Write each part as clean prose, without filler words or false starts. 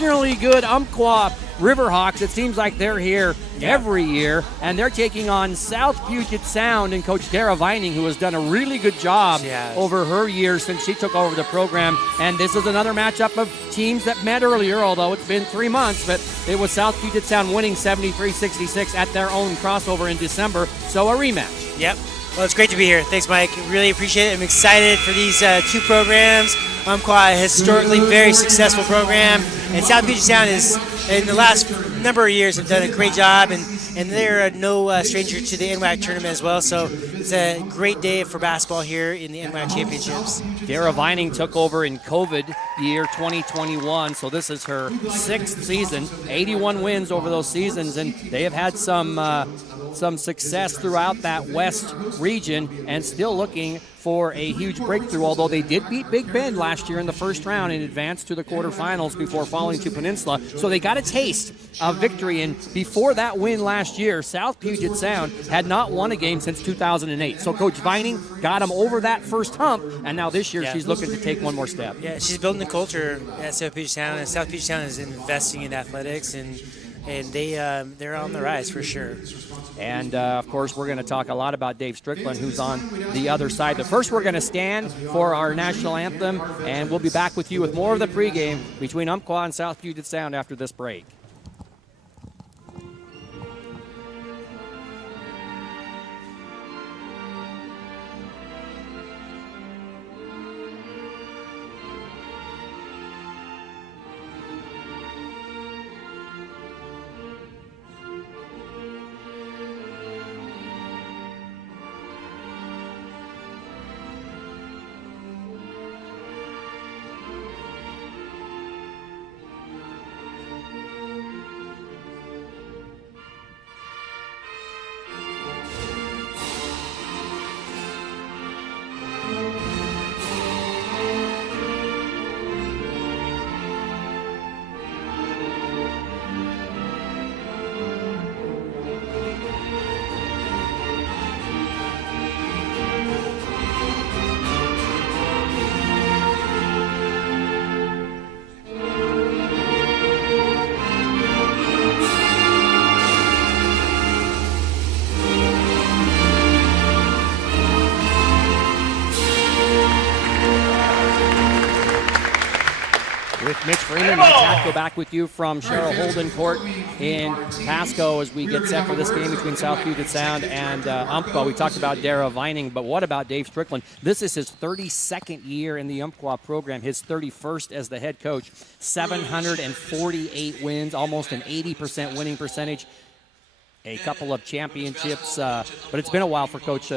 Really good Umpqua Riverhawks. It seems like they're here every year, and they're taking on South Puget Sound and Coach Dara Vining, who has done a really good job over her years since she took over the program. And this is another matchup of teams that met earlier, although it's been 3 months, but it was South Puget Sound winning 73-66 at their own crossover in December, so a rematch. Yep. Well, it's great to be here. Thanks, Mike. Really appreciate it. I'm excited for these two programs. Umpqua, a historically very successful program, and South Puget Sound is, in the last number of years, have done a great job, and they're no stranger to the NWAC tournament as well, so it's a great day for basketball here in the NWAC championships. Dara Vining took over in COVID year 2021, so this is her 6th season, 81 wins over those seasons, and they have had some success throughout that West region and still looking for a huge breakthrough, although they did beat Big Bend last year in the first round and advanced to the quarterfinals before falling to Peninsula. So they got a taste of victory, and before that win last year, South Puget Sound had not won a game since 2008. So Coach Vining got them over that first hump, and now this year she's looking to take one more step. Yeah, she's building the culture at South Puget Sound, and South Puget Sound is investing in athletics, and they're on the rise for sure. And, of course, we're going to talk a lot about Dave Strickland, who's on the other side. But first, we're going to stand for our national anthem, and we'll be back with you with more of the pregame between Umpqua and South Puget Sound after this break. Go back with you from Cheryl Holden Court in Pasco as we get set for this game between South Puget Sound and Umpqua. We talked about Dara Vining, but what about Dave Strickland? This is his 32nd year in the Umpqua program, his 31st as the head coach. 748 wins, almost an 80% winning percentage. A couple of championships, but it's been a while for Coach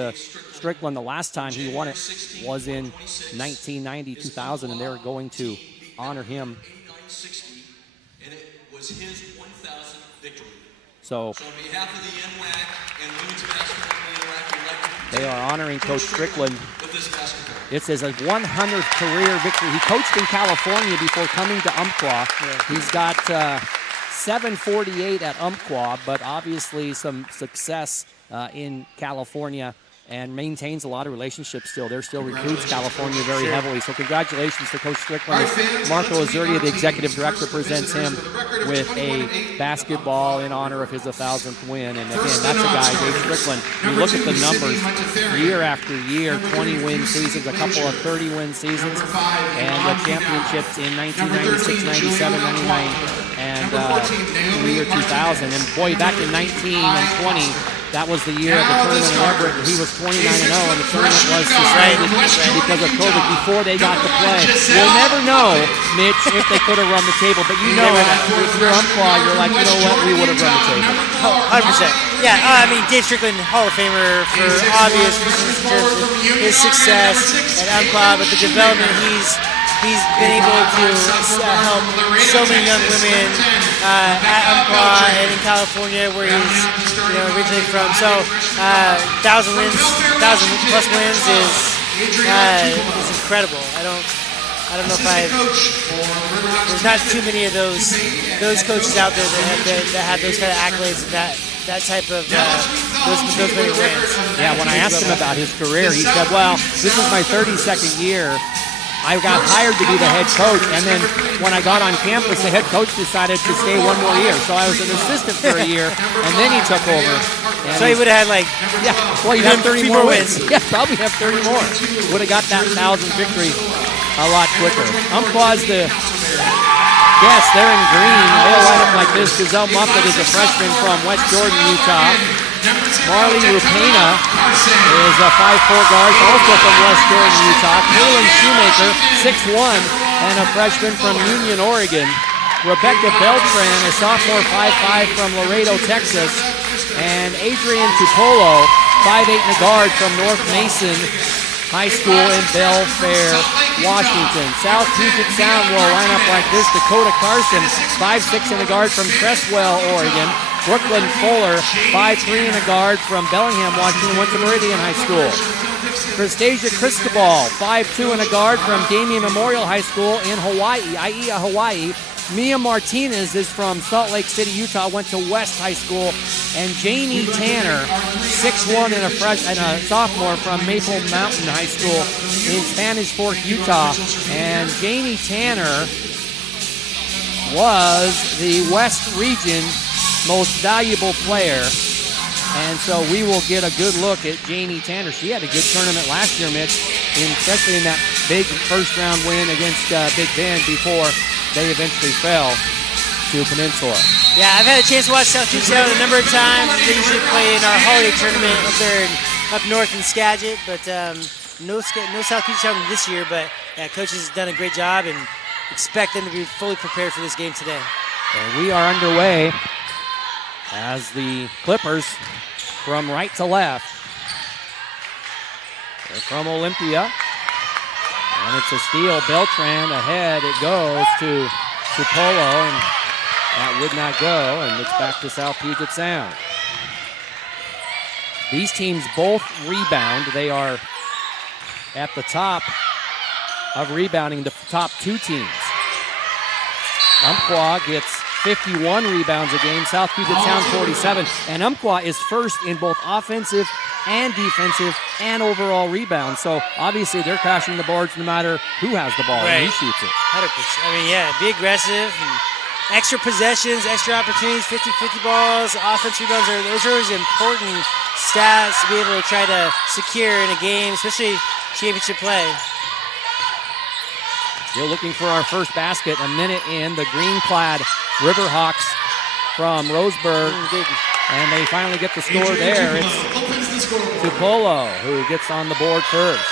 Strickland. The last time he won it was in 1990-2000, and they're going to honor him. And it was his 1,000th victory. So on behalf of the NWAC and women's basketball in the NWAC, we'd like to they are honoring Coach Strickland. with this basketball. It's his 100th career victory. He coached in California before coming to Umpqua. He's got 748 at Umpqua, but obviously some success in California, and maintains a lot of relationships still. There still recruits California very heavily. So congratulations to Coach Strickland. Marco Azurdia, the executive director, presents him with a basketball in honor of his 1,000th win. And again, that's a guy, Dave Strickland. You look at the numbers year after year, 20-win seasons, a couple of 30-win seasons, and the championships in 1996, 97, 99, and the year 2000. And boy, back in 19 and 20, that was the year of the tournament in Everett. He was 29-0, and the tournament was suspended because of COVID before they got to play. We'll never know, Mitch, if they could have run the table, but you know, if you're Umpqua, you're like, you know what, we would have run the table. 100%. Yeah, I mean, Dave Strickland, Hall of Famer for obvious reasons in terms of his success at Umpqua, but the development he's been able to help so many young women at Umpqua and in California, where he's originally from. So 1,000 wins, 1,000+ wins is incredible. I don't know if there's not too many of those coaches out there that have those kind of accolades and that type of those many wins. Yeah, when I asked him about his career, he said, well, this is my 32nd year I got hired to be the head coach, and then when I got on campus, the head coach decided to stay one more year. So I was an assistant for a year, and then he took over. So he would have had like, yeah, well, you'd have 30 more wins. wins. Yeah, probably have 30 more. Would have got that 1,000 victory a lot quicker. Umpqua's the guest. They're in green. They'll line up like this. Giselle Muffet is a freshman from West Jordan, Utah. Marley Rupena is a 5'4" guard, also from West Jordan, Utah. Kaylin Shoemaker, 6'1", and a freshman from Union, Oregon. Rebecca Beltran, a sophomore, 5'5", from Laredo, Texas. And Adrian Tupolo, 5'8", and a guard from North Mason High School in Belfair, Washington. South Puget Sound will line up like this. Dakota Carson, 5'6", and a guard from Cresswell, Oregon. Brooklyn Fuller, 5'3", and a guard from Bellingham, Washington, went to Meridian High School. Christasia Cristobal, 5'2", and a guard from Damien Memorial High School in Hawaii, Aiea, Hawaii. Mia Martinez is from Salt Lake City, Utah, went to West High School. And Janie Tanner, 6'1", and a sophomore from Maple Mountain High School in Spanish Fork, Utah. And Janie Tanner was the West Region most valuable player. And so we will get a good look at Janie Tanner. She had a good tournament last year, Mitch, especially in that big first-round win against Big Bend before they eventually fell to Peninsula. Yeah, I've had a chance to watch South Puget Sound a number of times. They usually play in our holiday tournament up there up north in Skagit, but no South Puget Sound this year. But coach has done a great job and expect them to be fully prepared for this game today. And we are underway as the Clippers from right to left. They're from Olympia. And it's a steal. Beltran ahead. It goes to Polo, and that would not go, and it's back to South Puget Sound. These teams both rebound. They are at the top of rebounding, the top two teams. Umpqua gets 51 rebounds a game, South Puget Sound 47, and Umpqua is first in both offensive and defensive and overall rebounds. So obviously they're crashing the boards no matter who has the ball and who shoots it. 100%. I mean, yeah, be aggressive. And extra possessions, extra opportunities, 50-50 balls, offense rebounds, those are always important stats to be able to try to secure in a game, especially championship play. Still looking for our first basket, a minute in. The green-clad Riverhawks from Roseburg, and they finally get the score there. It's Tupolo who gets on the board first.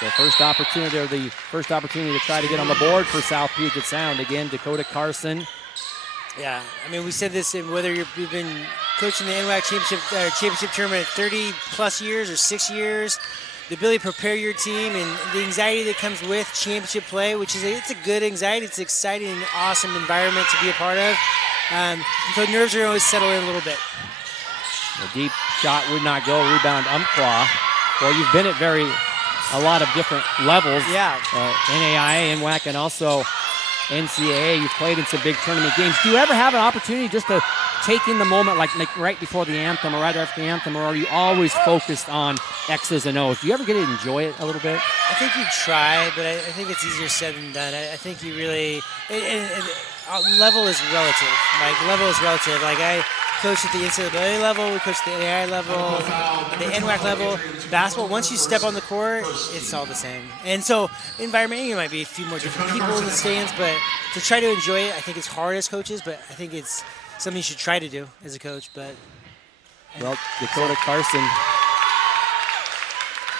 The first opportunity to try to get on the board for South Puget Sound. Again, Dakota Carson. Yeah, I mean, we said this in whether you've been coaching the NWAC championship tournament 30-plus years or 6 years, the ability to prepare your team and the anxiety that comes with championship play, which is it's a good anxiety. It's an exciting, awesome environment to be a part of. So nerves are always settle in a little bit. The deep shot would not go. Rebound Umpqua. Well, you've been at a lot of different levels. Yeah. NAIA, NWAC, and also NCAA. You've played in some big tournament games. Do you ever have an opportunity just to take in the moment, like right before the anthem or right after the anthem, or are you always focused on X's and O's? Do you ever get to enjoy it a little bit? I think you try, but I think it's easier said than done. I think you really level is relative. Level is relative. I coach at the NCAA level, we coach at the NAIA level, the NWAC level. Basketball, once you step on the court, it's all the same. And so, environment, might be a few more different people in the stands, but to try to enjoy it, I think it's hard as coaches, but I think it's something you should try to do as a coach. But well, Dakota Carson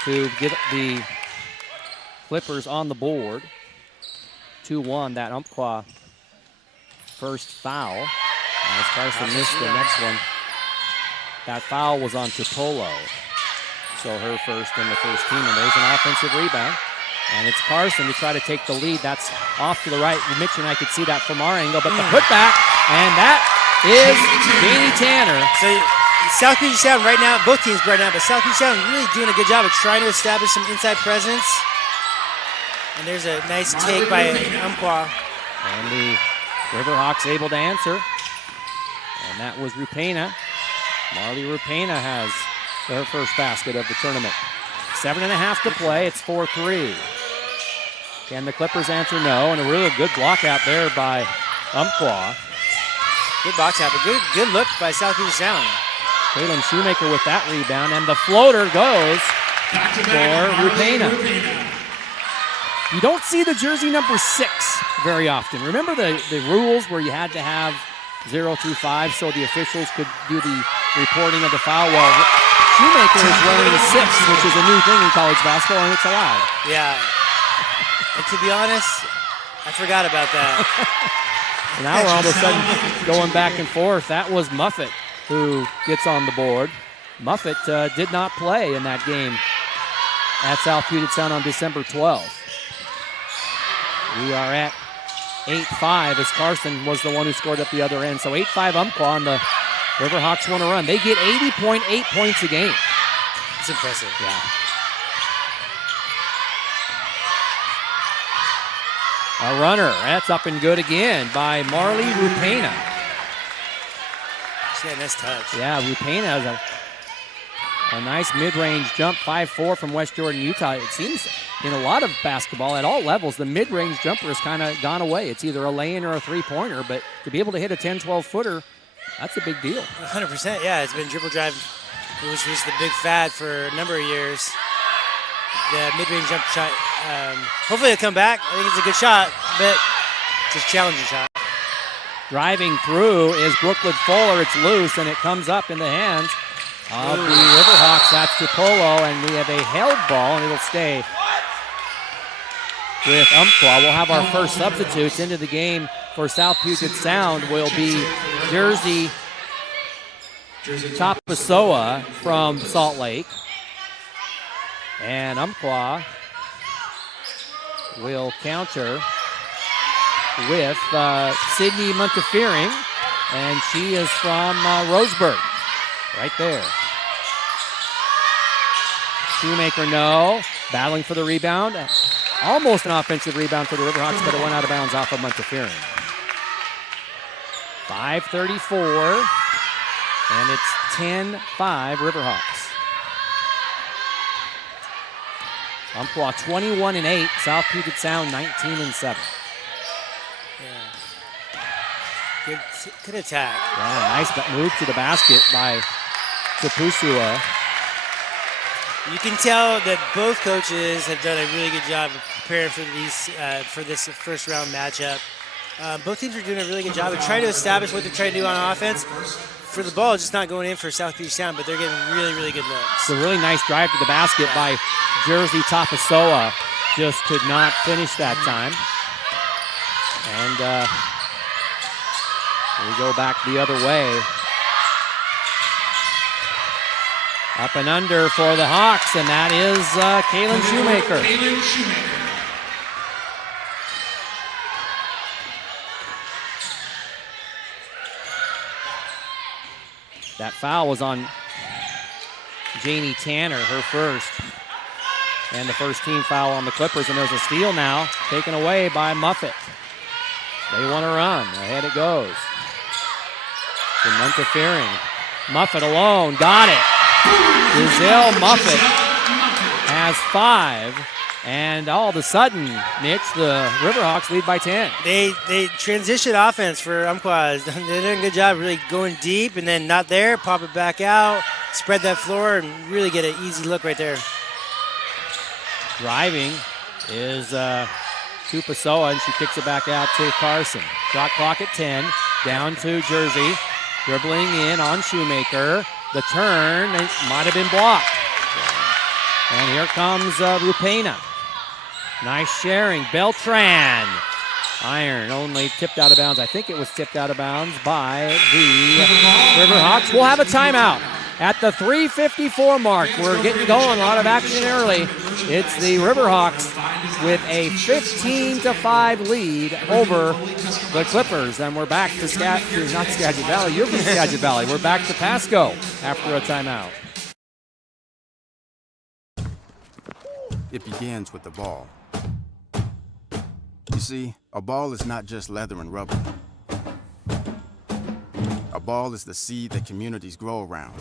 to get the Clippers on the board. 2-1, that Umpqua first foul. As Carson missed the next one. That foul was on Tupolo. So her first in the first team, and there's an offensive rebound. And it's Carson to try to take the lead. That's off to the right. Mitch and I could see that from our angle, but the putback, and that is Janie Tanner. So South Puget Sound right now, both teams right now, but South Puget Sound really doing a good job of trying to establish some inside presence. And there's a nice take by Umpqua. And the Riverhawks able to answer. And that was Rupena. Marley Rupena has their first basket of the tournament. 7.5 to play. It's 4-3. Can the Clippers answer? No. And a really good block out there by Umpqua. Good box out, but good look by South Puget Sound. Kaylin Shoemaker with that rebound, and the floater goes for Rupena. You don't see the jersey number 6 very often. Remember the rules where you had to have 0 through 5 so the officials could do the reporting of the foul? Well, Shoemaker is wearing a 6, which is a new thing in college basketball, and it's allowed. Yeah. And to be honest, I forgot about that. And now we're all of a sudden going back and forth. That was Muffet who gets on the board. Muffet did not play in that game at South Puget Sound on December 12th. We are at 8-5 as Carson was the one who scored at the other end. So 8-5 Umpqua, and the Riverhawks want to run. They get 80.8 points a game. It's impressive. Yeah. A runner. That's up and good again by Marley Rupena. She's got a nice touch. Yeah, Rupena has a nice mid-range jump, 5'4" from West Jordan, Utah. It seems in a lot of basketball at all levels, the mid-range jumper has kind of gone away. It's either a lay-in or a three-pointer, but to be able to hit a 10, 12-footer, that's a big deal. 100%, yeah. It's been dribble drive, which was the big fad for a number of years. The mid-range jump shot, hopefully it'll come back. I think it's a good shot, but it's a challenging shot. Driving through is Brooklyn Fuller. It's loose, and it comes up in the hands of the Riverhawks. That's Tupolo, and we have a held ball, and it'll stay with Umpqua. We'll have our first substitutes into the game for South Puget Sound will be Jersey Tapasoa from Salt Lake. And Umpqua will counter with Sydney Montefiore, and she is from Roseburg, right there. Shoemaker, no. Battling for the rebound. Almost an offensive rebound for the Riverhawks, but it went out of bounds off of Montefiore. 5:34, and it's 10-5 Riverhawks. Umpqua 21-8, South Puget Sound 19-7. Yeah. Good attack. Yeah, nice move to the basket by Tapusua. You can tell that both coaches have done a really good job of preparing for this first round matchup. Both teams are doing a really good job of trying to establish what they're trying to do on offense. For the ball, just not going in for South Puget Sound, but they're getting really, really good looks. It's a really nice drive to the basket by Jersey Tapasoa. Just could not finish that time. And we go back the other way. Up and under for the Hawks, and that is Kaylin Shoemaker. That foul was on Janie Tanner, her first. And the first team foul on the Clippers, and there's a steal now taken away by Muffet. They want to run. Ahead it goes. To Montefiore. Muffet alone. Got it. Giselle Muffet has 5. And all of a sudden, Mitch, the Riverhawks lead by 10. They transition offense for Umpqua. They're doing a good job really going deep and then not there, pop it back out, spread that floor, and really get an easy look right there. Driving is Tupasoa, and she kicks it back out to Carson. Shot clock at 10. Down to Jersey. Dribbling in on Shoemaker. The turn might have been blocked. And here comes Rupena. Nice sharing. Beltran. Iron only tipped out of bounds. I think it was tipped out of bounds by the Riverhawks. We'll have a timeout at the 3:54 mark. We're getting going. A lot of action early. It's the Riverhawks with a 15-5 lead over the Clippers. And we're back to not Skagit Valley. You're from Skagit Valley. We're back to Pasco after a timeout. It begins with the ball. You see, a ball is not just leather and rubber. A ball is the seed that communities grow around.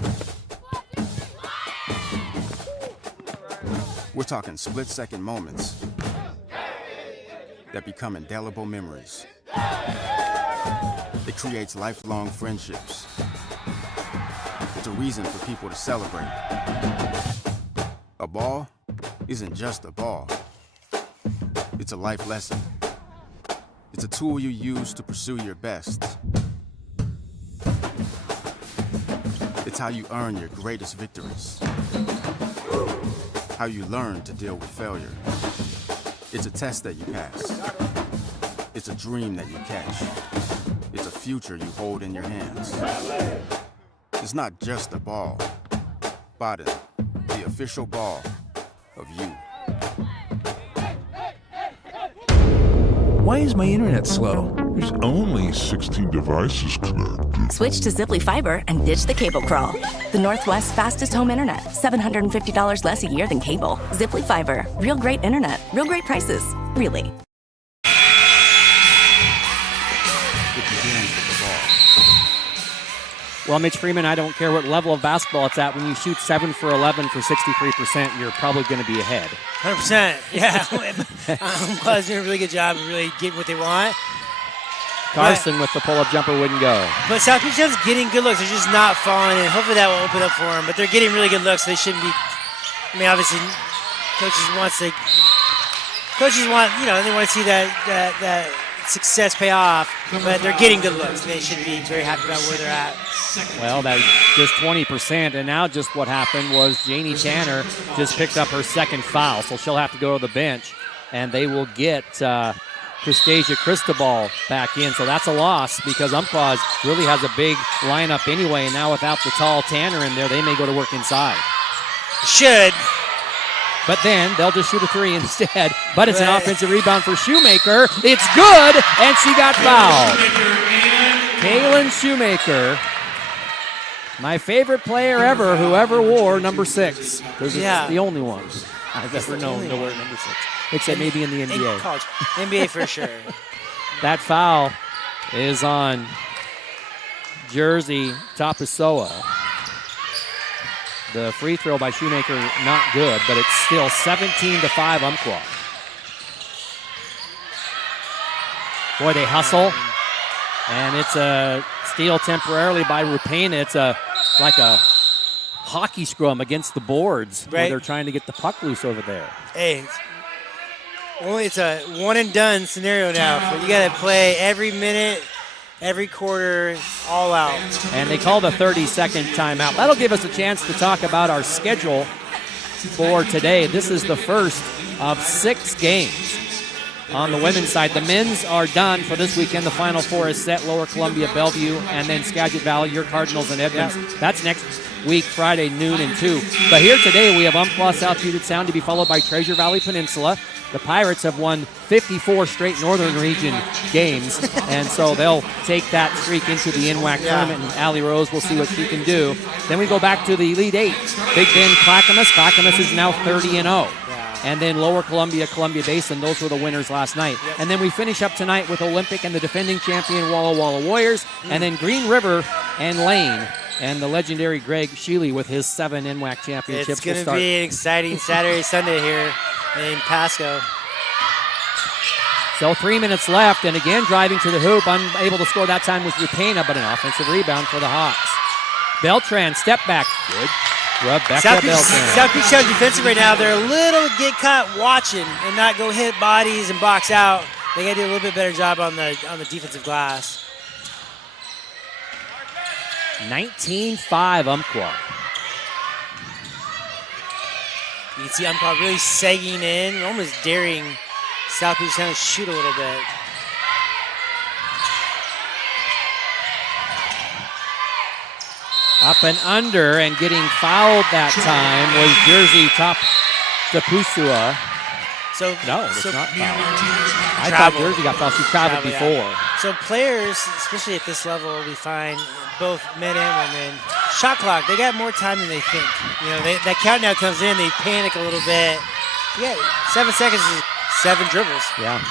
We're talking split-second moments that become indelible memories. It creates lifelong friendships. It's a reason for people to celebrate. A ball isn't just a ball. It's a life lesson. It's a tool you use to pursue your best. It's how you earn your greatest victories. How you learn to deal with failure. It's a test that you pass. It's a dream that you catch. It's a future you hold in your hands. It's not just a ball. Baden, the official ball of you. Why is my internet slow? There's only 16 devices connected. Switch to Zipply Fiber and ditch the cable crawl. The Northwest's fastest home internet. $750 less a year than cable. Zipply Fiber. Real great internet. Real great prices. Really. Well, Mitch Freeman, I don't care what level of basketball it's at. When you shoot 7 for 11 for 63%, you're probably going to be ahead. 100%. Yeah. Umpqua's doing a really good job of really getting what they want. Carson with the pull-up jumper wouldn't go. But South Puget's getting good looks. They're just not falling in. Hopefully that will open up for them. But they're getting really good looks. So they shouldn't be. I mean, obviously, coaches want, they want to see that success pay off. But they're getting good looks. They should be very happy about where they're at. Well, that's just 20%. And now just what happened was Janie Tanner just picked up her second foul. So she'll have to go to the bench. And they will get Christasia Cristobal back in. So that's a loss because Umpqua really has a big lineup anyway. And now without the tall Tanner in there, they may go to work inside. Should. But then they'll just shoot a three instead. But it's an offensive rebound for Shoemaker. It's good, and she got fouled. Kaylin Shoemaker, my favorite player ever who ever wore number 6. It's the only one I've ever known to wear number 6. Except maybe in the NBA. In college. NBA for sure. That foul is on Jersey Tapusoa. The free throw by Shoemaker, not good, but it's still 17-5 Umpqua. Boy, they hustle. And it's a steal temporarily by Rupena. It's like a hockey scrum against the boards where they're trying to get the puck loose over there. Hey, it's a one-and-done scenario now. But you got to play every minute, every quarter, all out. And they called a 30-second timeout. That'll give us a chance to talk about our schedule for today. This is the first of 6 games on the women's side. The men's are done for this weekend. The Final Four is set: Lower Columbia, Bellevue, and then Skagit Valley, your Cardinals and Edmonds. Yeah. That's next week, Friday, noon and 2. But here today we have Umpqua South Puget Sound to be followed by Treasure Valley Peninsula. The Pirates have won 54 straight Northern Region games, and so they'll take that streak into the NWAC tournament, and Allie Rose will see what she can do. Then we go back to the Elite 8. Big Bend, Clackamas. Clackamas is now 30-0. And then Lower Columbia, Columbia Basin. Those were the winners last night. Yep. And then we finish up tonight with Olympic and the defending champion Walla Walla Warriors. And then Green River and Lane. And the legendary Greg Sheely with his 7 NWAC championships. It's going to be an exciting Saturday, Sunday here in Pasco. So 3 minutes left, and again driving to the hoop, unable to score that time with Rupena, but an offensive rebound for the Hawks. Beltran, step back. Good. Rebecca Beltran. South Beach Town defensive right now. They're a little get caught watching and not go hit bodies and box out. They got to do a little bit better job on the defensive glass. 19-5 Umpqua. You can see Umpqua really sagging in, almost daring South Beach Town to shoot a little bit. Up and under, and getting fouled that time was Jersey Tapusua. No, it's not fouled. I thought Jersey got fouled. She traveled before. Yeah. So players, especially at this level, will be fine, both men and women. Shot clock, they got more time than they think. You know, that countdown comes in, they panic a little bit. Yeah, 7 seconds is 7 dribbles. Yeah.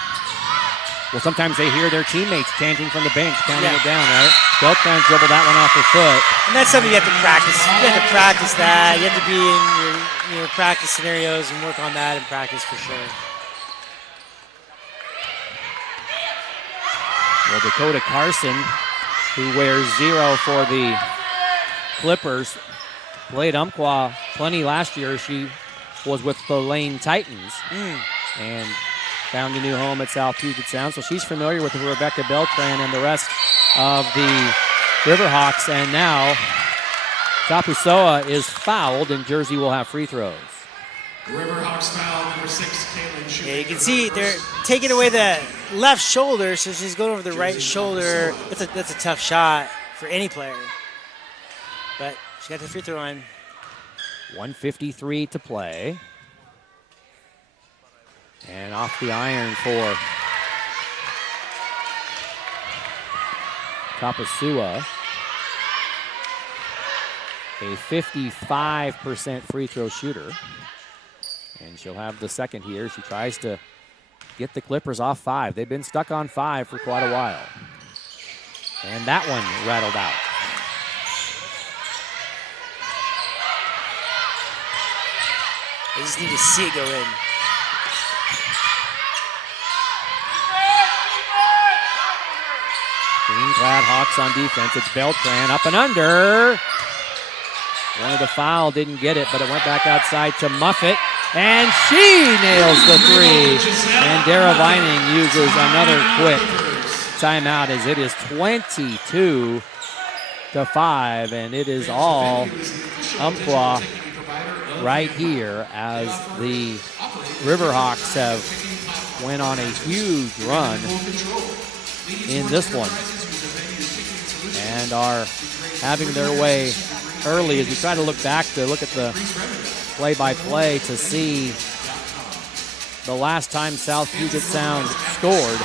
Well, sometimes they hear their teammates chanting from the bench, counting it down, right? Beltran dribbled that one off her foot. And that's something you have to practice. You have to practice that. You have to be in your practice scenarios and work on that in practice for sure. Well, Dakota Carson, who wears 0 for the Clippers, played Umpqua plenty last year. She was with the Lane Titans and found a new home at South Puget Sound. So she's familiar with Rebecca Beltran and the rest of the Riverhawks. And now Tapusoa is fouled, and Jersey will have free throws. Riverhawks foul number 6, Kaylin Schumacher. Yeah, you can see they're taking away the left shoulder, so she's going over the right shoulder. That's a tough shot for any player. But she got the free throw line. 1:53 to play. And off the iron for Tapasua. A 55% free throw shooter. And she'll have the second here. She tries to get the Clippers off 5. They've been stuck on 5 for quite a while. And that one rattled out. They just need to see it go in. Green-clad Hawks on defense. It's Beltran up and under. Wanted to foul, didn't get it, but it went back outside to Muffet. And she nails the 3. And Dara Vining uses another quick timeout as it is 22-5. And it is all Umpqua right here as the Riverhawks have went on a huge run in this one and are having their way early as we try to look back to look at the play-by-play to see the last time South Puget Sound scored,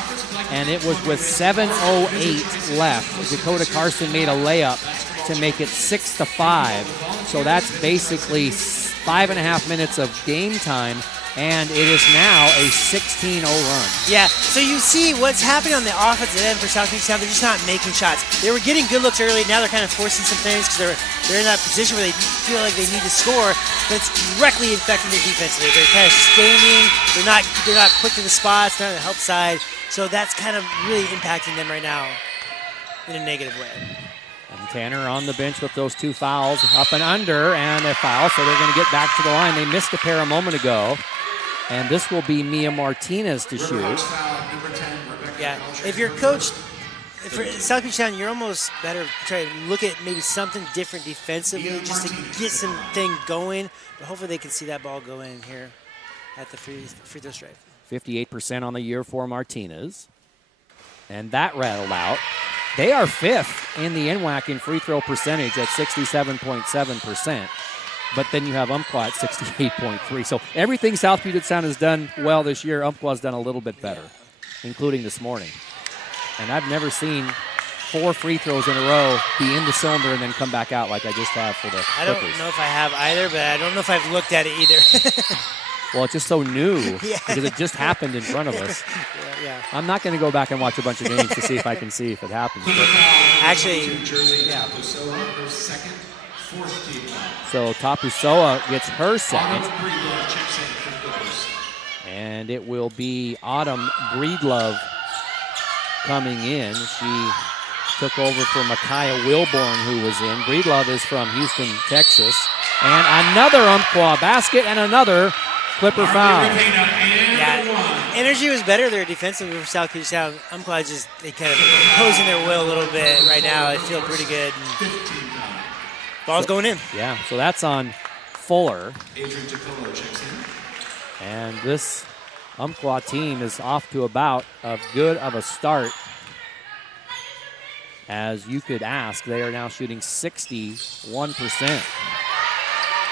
and it was with 7:08 left. Dakota Carson made a layup to make it 6-5. So that's basically 5.5 minutes of game time, and it is now a 16-0 run. Yeah, so you see what's happening on the offensive end for South Puget Sound. They're just not making shots. They were getting good looks early. Now they're kind of forcing some things because they're in that position where they feel like they need to score, but it's directly affecting their defensively. They're kind of standing. They're not quick to the spots. They're on the help side. So that's kind of really impacting them right now in a negative way. And Tanner on the bench with those 2 fouls, up and under, and a foul, so they're going to get back to the line. They missed a pair a moment ago, and this will be Mia Martinez to shoot. Yeah, if you're coached, for South Puget Sound, you're almost better try to look at maybe something different defensively just to get something going, but hopefully they can see that ball go in here at the free throw stripe. 58% on the year for Martinez, and that rattled out. They are 5th in the NWAC in free throw percentage at 67.7%. But then you have Umpqua at 68.3. So everything South Puget Sound has done well this year, Umpqua's done a little bit better, including this morning. And I've never seen 4 free throws in a row be in the cylinder and then come back out like I just have for the Clippers. I don't know if I have either, but I don't know if I've looked at it either. Well, it's just so new because it just happened in front of us. Yeah. I'm not going to go back and watch a bunch of games to see if I can see if it happens. But actually, yeah. Her second, 4th team. So Tapusoa gets her second. And it will be Autumn Breedlove coming in. She took over for Micaiah Wilborn, who was in. Breedlove is from Houston, Texas. And another Umpqua basket and another Clipper foul. Yeah, energy was better there defensively for South Puget Sound. Umpqua just, they kind of imposing their will a little bit right now. They feel pretty good. Ball's going in. Yeah, so that's on Fuller. Adrian DiPillo checks in. And this Umpqua team is off to about as good of a start as you could ask. They are now shooting 61%.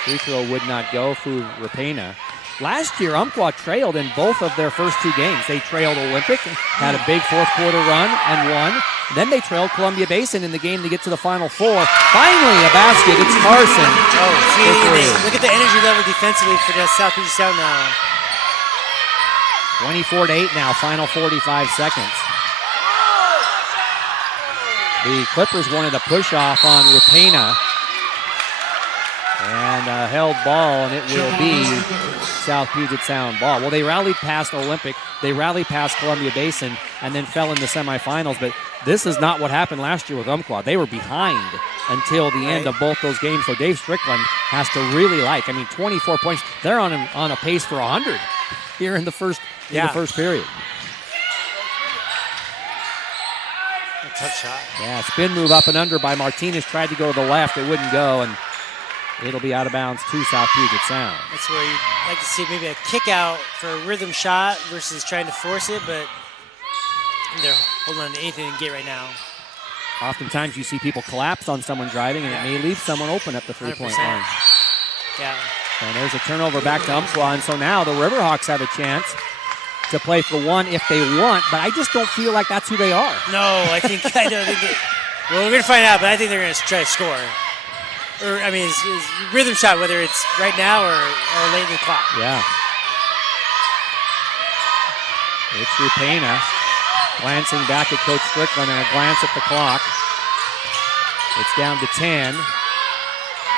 Free throw would not go for Rapena. Last year, Umpqua trailed in both of their first 2 games. They trailed Olympic, had a big 4th quarter run and won. Then they trailed Columbia Basin in the game to get to the Final 4. Finally, a basket. It's Carson. Oh, see, look at the energy level defensively for the South Puget Sound now. 24-8 now, final 45 seconds. The Clippers wanted a push-off on Rapena. And a held ball, and it will be South Puget Sound ball. Well, they rallied past Olympic. They rallied past Columbia Basin and then fell in the semifinals. But this is not what happened last year with Umpqua. They were behind until the end of both those games. So Dave Strickland has to really 24 points. They're on a pace for 100 here in the first period. A tough shot. Yeah, spin move up and under by Martinez. Tried to go to the left. It wouldn't go, and it'll be out of bounds to South Puget Sound. That's where you'd like to see maybe a kick out for a rhythm shot versus trying to force it, but they're holding on to anything they can get right now. Oftentimes you see people collapse on someone driving, and it may leave someone open at the three-point 100%. line. Yeah. And there's a turnover back to Umpqua, and so now the Riverhawks have a chance to play for one if they want, but I just don't feel like that's who they are. No, I don't think that. Well, we're going to find out, but I think they're going to try to score. Or, I mean, it's rhythm shot, whether it's right now or late in the clock. Yeah. It's Rapena glancing back at Coach Strickland and a glance at the clock. It's down to 10.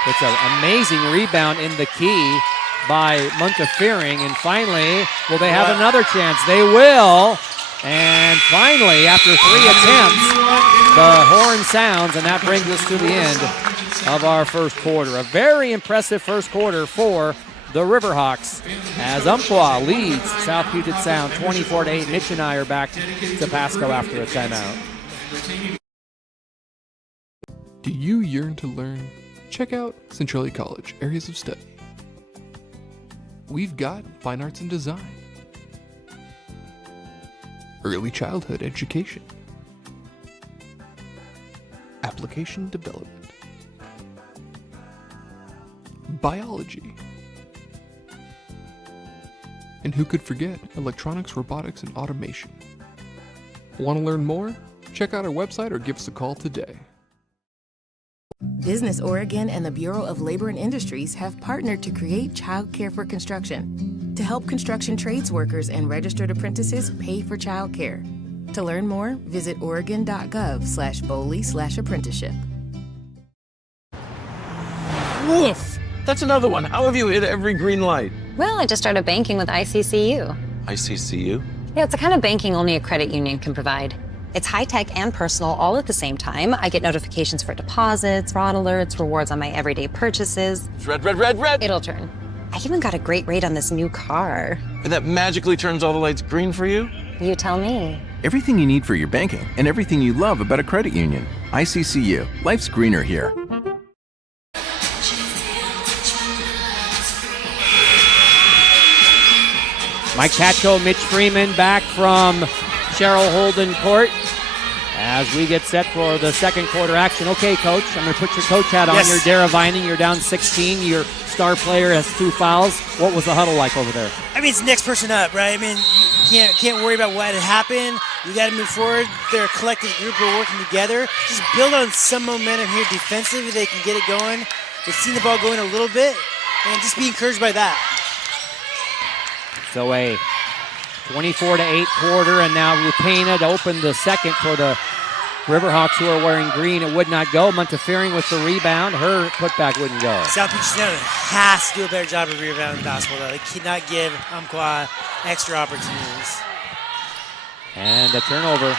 It's an amazing rebound in the key by Montefiore. And finally, will they have another chance? They will. And finally, after 3 attempts, the horn sounds, and that brings us to the end of our first quarter. A very impressive first quarter for the Riverhawks as Umpqua leads South Puget Sound 24-8. Mitch and I are back to Pasco after a timeout. Do you yearn to learn? Check out Centralia College Areas of Study. We've got fine arts and design, early childhood education, application development, biology, and who could forget electronics, robotics, and automation. Want to learn more? Check out our website or give us a call today. Business Oregon and the Bureau of Labor and Industries have partnered to create Child Care for Construction to help construction trades workers and registered apprentices pay for child care. To learn more, visit oregon.gov/BOLI/apprenticeship. Woof! That's another one. How have you hit every green light? Well, I just started banking with ICCU. ICCU? Yeah, it's the kind of banking only a credit union can provide. It's high-tech and personal all at the same time. I get notifications for deposits, fraud alerts, rewards on my everyday purchases. It's red, red, red, red! It'll turn. I even got a great rate on this new car. And that magically turns all the lights green for you? You tell me. Everything you need for your banking and everything you love about a credit union. ICCU. Life's greener here. Mike Tatko, Mitch Freeman back from Cheryl Holden Court as we get set for the second quarter action. Okay, Coach, I'm going to put your coach hat on. Yes. You're Dara Vining. You're down 16. Your star player has 2 fouls. What was the huddle like over there? I mean, it's next person up, right? I mean, you can't worry about what had happened. You got to move forward. They're a collective group. We're working together. Just build on some momentum here defensively. They can get it going. They've seen the ball going a little bit, and just be encouraged by that. So a 24-8 quarter, and now Rapena to open the second for the Riverhawks, who are wearing green. It would not go. Montefiore with the rebound. Her putback wouldn't go. South Puget Sound has to do a better job of rebounding basketball, though. They cannot give Umpqua extra opportunities. And a turnover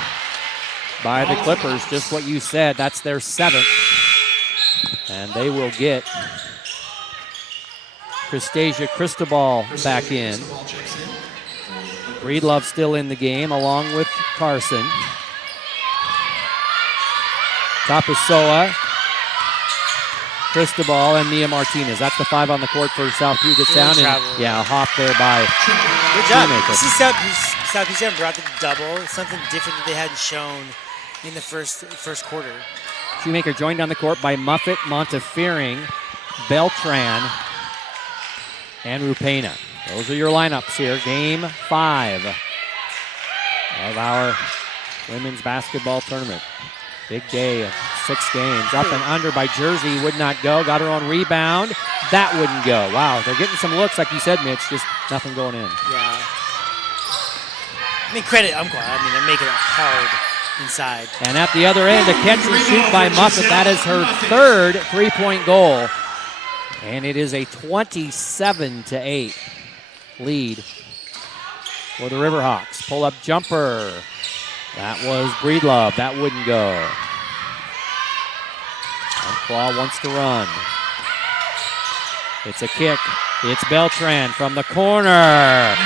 by the Clippers. Just what you said. That's their 7th. And they will get Christasia Cristobal back in. Breedlove still in the game along with Carson. Tapasoa, Cristobal, and Mia Martinez. That's the 5 on the court for South Puget Sound. And, yeah, a hop there by Good job. Shoemaker. See, South Puget Sound brought the double. Something different that they hadn't shown in the first quarter. Shoemaker joined on the court by Muffet, Montefiore, Beltran, and Rapena. Those are your lineups here. Game 5 of our women's basketball tournament. Big day of 6 games. Up and under by Jersey. Would not go. Got her own rebound. That wouldn't go. Wow, they're getting some looks, like you said, Mitch. Just nothing going in. Yeah. I mean, credit Umpqua. I mean, they're making it hard inside. And at the other end, a catch and shoot by Muffet. That is her third three-point goal. And it is a 27-8 lead for the Riverhawks. Pull-up jumper. That was Breedlove. That wouldn't go. Umpqua wants to run. It's a kick. It's Beltran from the corner. And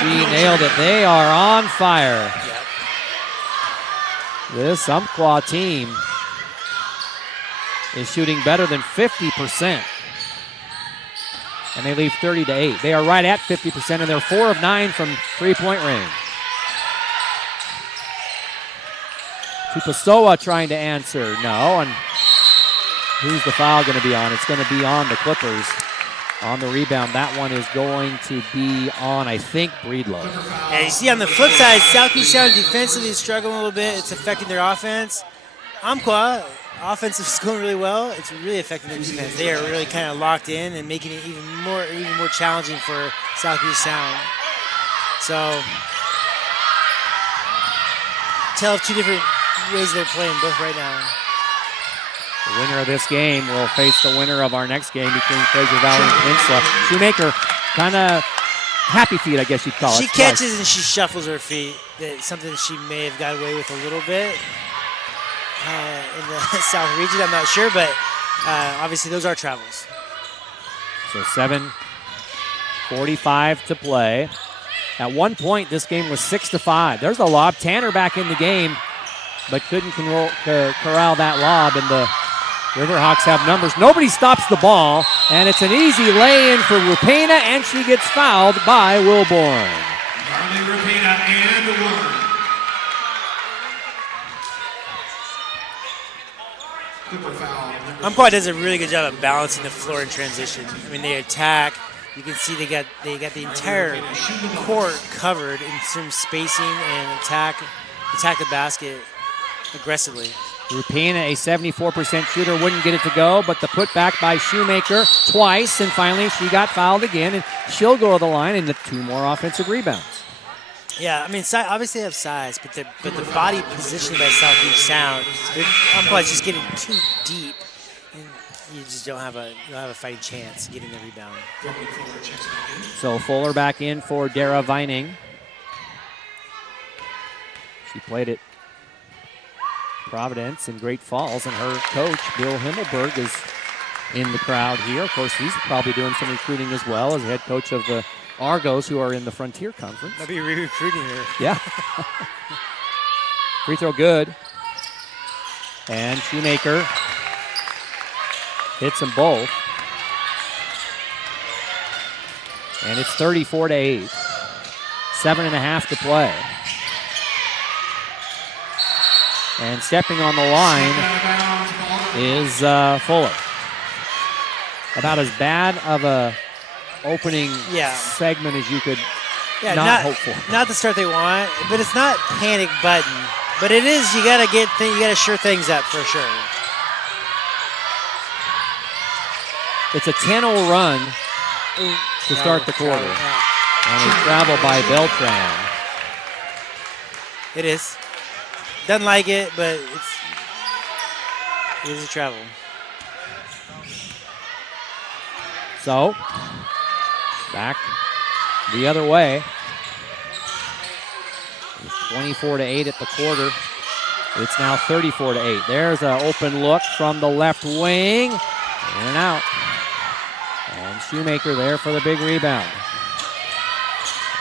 she nailed it. They are on fire. Yep. This Umpqua team is shooting better than 50%. And they leave 30-8. They are right at 50%, and they're 4 of 9 from three-point range. Tupasoa trying to answer. No, and who's the foul going to be on? It's going to be on the Clippers on the rebound. That one is going to be on, I think, Breedlove. And you see on the flip side, Southeast Sound defensively is struggling a little bit. It's affecting their offense. Umpqua, offense is going really well. It's really affecting their defense. They are really kind of locked in and making it even more challenging for Southeast Sound. So, tell of two different ways they're playing both right now. The winner of this game will face the winner of our next game between Fraser Valley and Peninsula. Shoemaker, kind of happy feet, I guess you'd call it. She catches and she shuffles her feet. That's something she may have got away with a little bit in the South region. I'm not sure, but obviously those are travels. So 7:45 to play. At one point, this game was 6-5. There's a lob. Tanner back in the game, but couldn't corral that lob, and the Riverhawks have numbers. Nobody stops the ball, and it's an easy lay-in for Rupena, and she gets fouled by Wilborn. Marley Rupena and one. Clipper foul. Umpqua does a really good job of balancing the floor in transition. I mean, they attack. You can see they got the entire court covered in some spacing and attack the basket aggressively. Rupena, a 74% shooter, wouldn't get it to go, but the putback by Shoemaker twice, and finally she got fouled again, and she'll go to the line and the 2 more offensive rebounds. Yeah, I mean, obviously they have size, but the body positioning by Southeast Sound, Umpqua's just getting too deep, and you just don't have a fighting chance getting the rebound. So Fuller back in for Dara Vining. She played at Providence and Great Falls, and her coach, Bill Himmelberg, is in the crowd here. Of course, he's probably doing some recruiting as well as head coach of the Argos, who are in the Frontier Conference. Might be recruiting her. Yeah. Free throw good. And Shoemaker hits them both. And it's 34-8. 7.5 to play. And stepping on the line is Fuller. About as bad of a opening segment as you could not hope for. Not the start they want, but it's not panic button. But it is, you gotta sure things up for sure. It's a 10-0 run to start the quarter. And a travel by Beltran. It is. Doesn't like it, but it is a travel. So, back the other way. It's 24-8 at the quarter. It's now 34-8. There's an open look from the left wing. In and out. And Shoemaker there for the big rebound.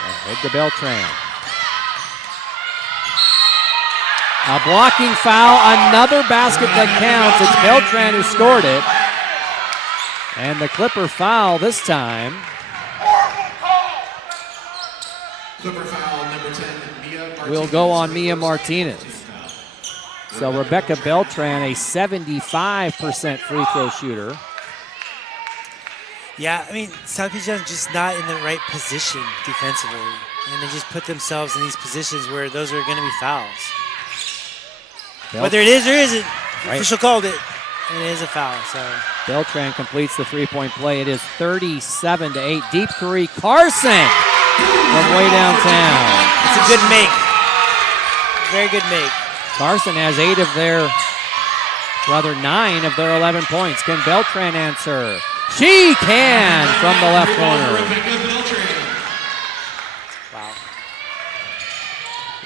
Ahead to Beltran. A blocking foul, another basket that counts. It's Beltran who scored it. And the Clipper foul this time. Clipper foul number 10, Mia Martinez. Will go on Mia Martinez. So Rebecca Beltran, a 75% free throw shooter. Yeah, I mean, Southeast Sound just not in the right position defensively. And they just put themselves in these positions where those are going to be fouls. Whether it is or isn't, the official called it, and it is a foul. So Beltran completes the three-point play. It is 37-8. Deep three, Carson from way downtown. It's a good make. Very good make. Carson has 9 of their 11 points. Can Beltran answer? She can from the left corner. Wow.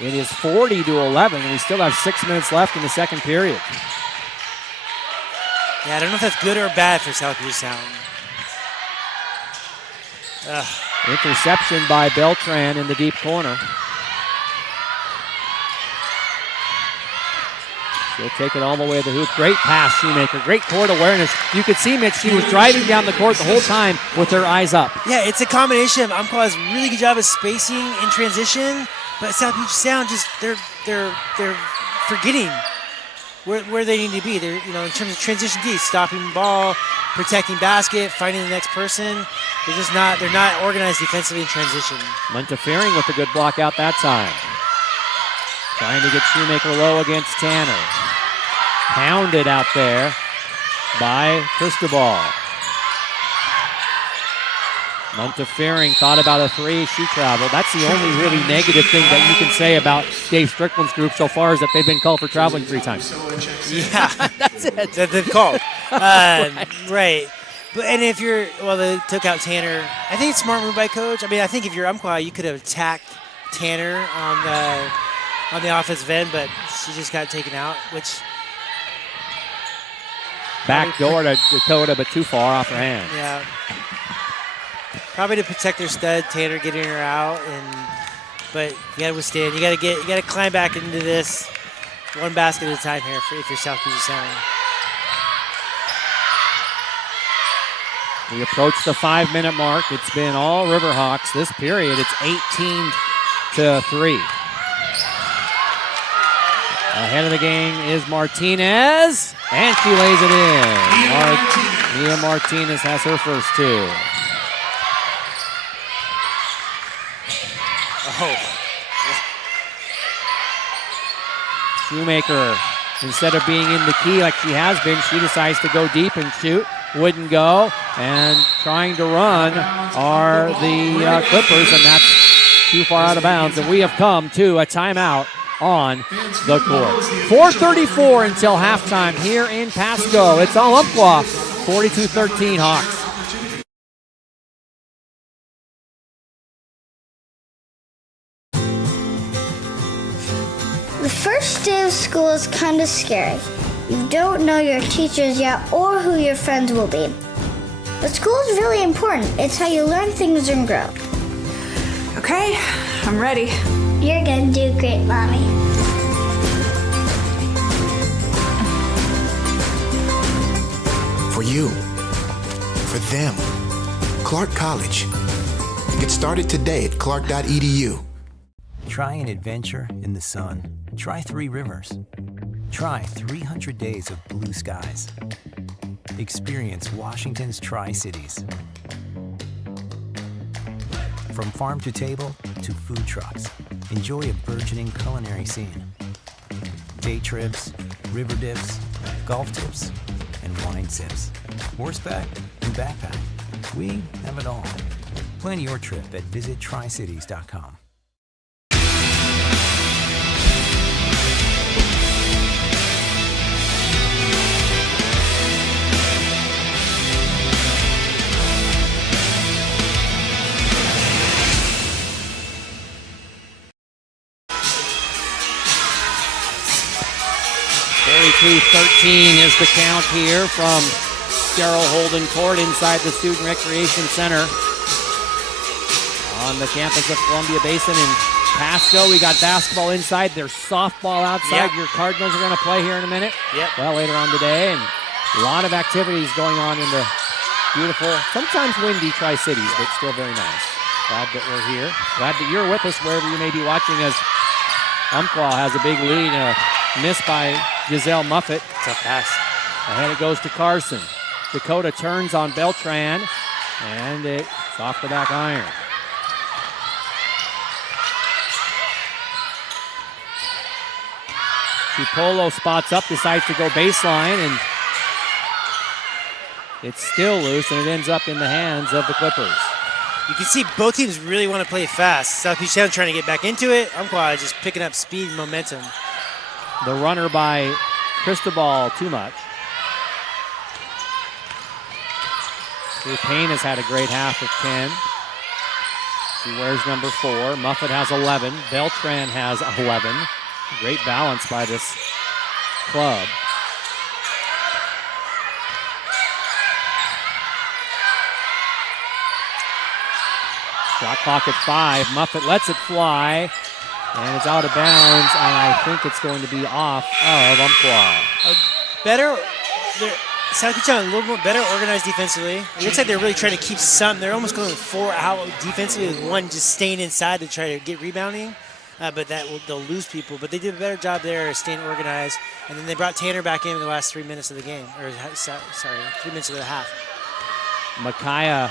It is 40-11, and we still have 6 minutes left in the second period. Yeah, I don't know if that's good or bad for South Puget Sound. Interception by Beltran in the deep corner. She'll take it all the way to the hoop. Great pass, Shoemaker. Great court awareness. You could see, Mitch, she was driving down the court the whole time with her eyes up. Yeah, it's a combination of Umpqua's really good job of spacing in transition, but South Puget Sound just they're forgetting where they need to be. They're in terms of transition D, stopping the ball, protecting basket, finding the next person. They're not organized defensively in transition. Montefiore with a good block out that time. Trying to get Shoemaker low against Tanner. Pounded out there by Cristobal. Montefiore thought about a 3. She traveled. That's the only really negative thing that you can say about Dave Strickland's group so far is that they've been called for traveling 3 times. Yeah, that's it. That they've called. Right. But they took out Tanner. I think it's a smart move by coach. I mean, I think if you're Umpqua, you could have attacked Tanner on the offensive end, but she just got taken out, which... Back door to Dakota, but too far off her hand. Yeah. Probably to protect their stud, Tanner getting her out, but you got to withstand. You got to climb back into this one basket at a time here if you're South Puget Sound. We approach the 5-minute mark. It's been all Riverhawks this period. It's 18-3. Ahead of the game is Martinez, and she lays it in. Mia Martinez has her first 2. Oh. Shoemaker, instead of being in the key like she has been, she decides to go deep and shoot. Wouldn't go, and trying to run are the Clippers, and that's too far out of bounds. And we have come to a timeout on the court. 4:34 until halftime here in Pasco. It's all Umpqua, 42-13 Hawks. The first day of school is kind of scary. You don't know your teachers yet or who your friends will be. But school is really important. It's how you learn things and grow. Okay, I'm ready. You're gonna do great, Mommy. For you, for them, Clark College. Get started today at clark.edu. Try an adventure in the sun. Try 3 rivers. Try 300 days of blue skies. Experience Washington's Tri-Cities. From farm to table to food trucks, enjoy a burgeoning culinary scene. Day trips, river dips, golf tips, and wine sips. Horseback and backpack. We have it all. Plan your trip at visittricities.com. 42-13 is the count here from Darrell Holden Court inside the Student Recreation Center on the campus of Columbia Basin in Pasco. We got basketball inside. There's softball outside. Yep. Your Cardinals are going to play here in a minute. Yep. Well, later on today, and a lot of activities going on in the beautiful, sometimes windy Tri-Cities, but still very nice. Glad that we're here. Glad that you're with us wherever you may be watching as Umpqua has a big lead. Missed by Giselle Muffett. Tough pass. Ahead it goes to Carson. Dakota turns on Beltran, and it's off the back iron. Chipolo spots up, decides to go baseline, and it's still loose, and it ends up in the hands of the Clippers. You can see both teams really want to play fast. South Puget Sound trying to get back into it. Umpqua just picking up speed and momentum. The runner by Cristobal too much. Payne has had a great half of 10. She wears number 4. Muffet has 11. Beltran has 11. Great balance by this club. Shot clock at 5. Muffet lets it fly, and it's out of bounds, and I think it's going to be off of Umpqua. South Puget Sound a little more better organized defensively. It looks like they're really trying to keep some. They're almost going 4 out defensively with one just staying inside to try to get rebounding. But they'll lose people. But they did a better job there staying organized. And then they brought Tanner back in the last 3 minutes of the game. 3 minutes of the half. Micaiah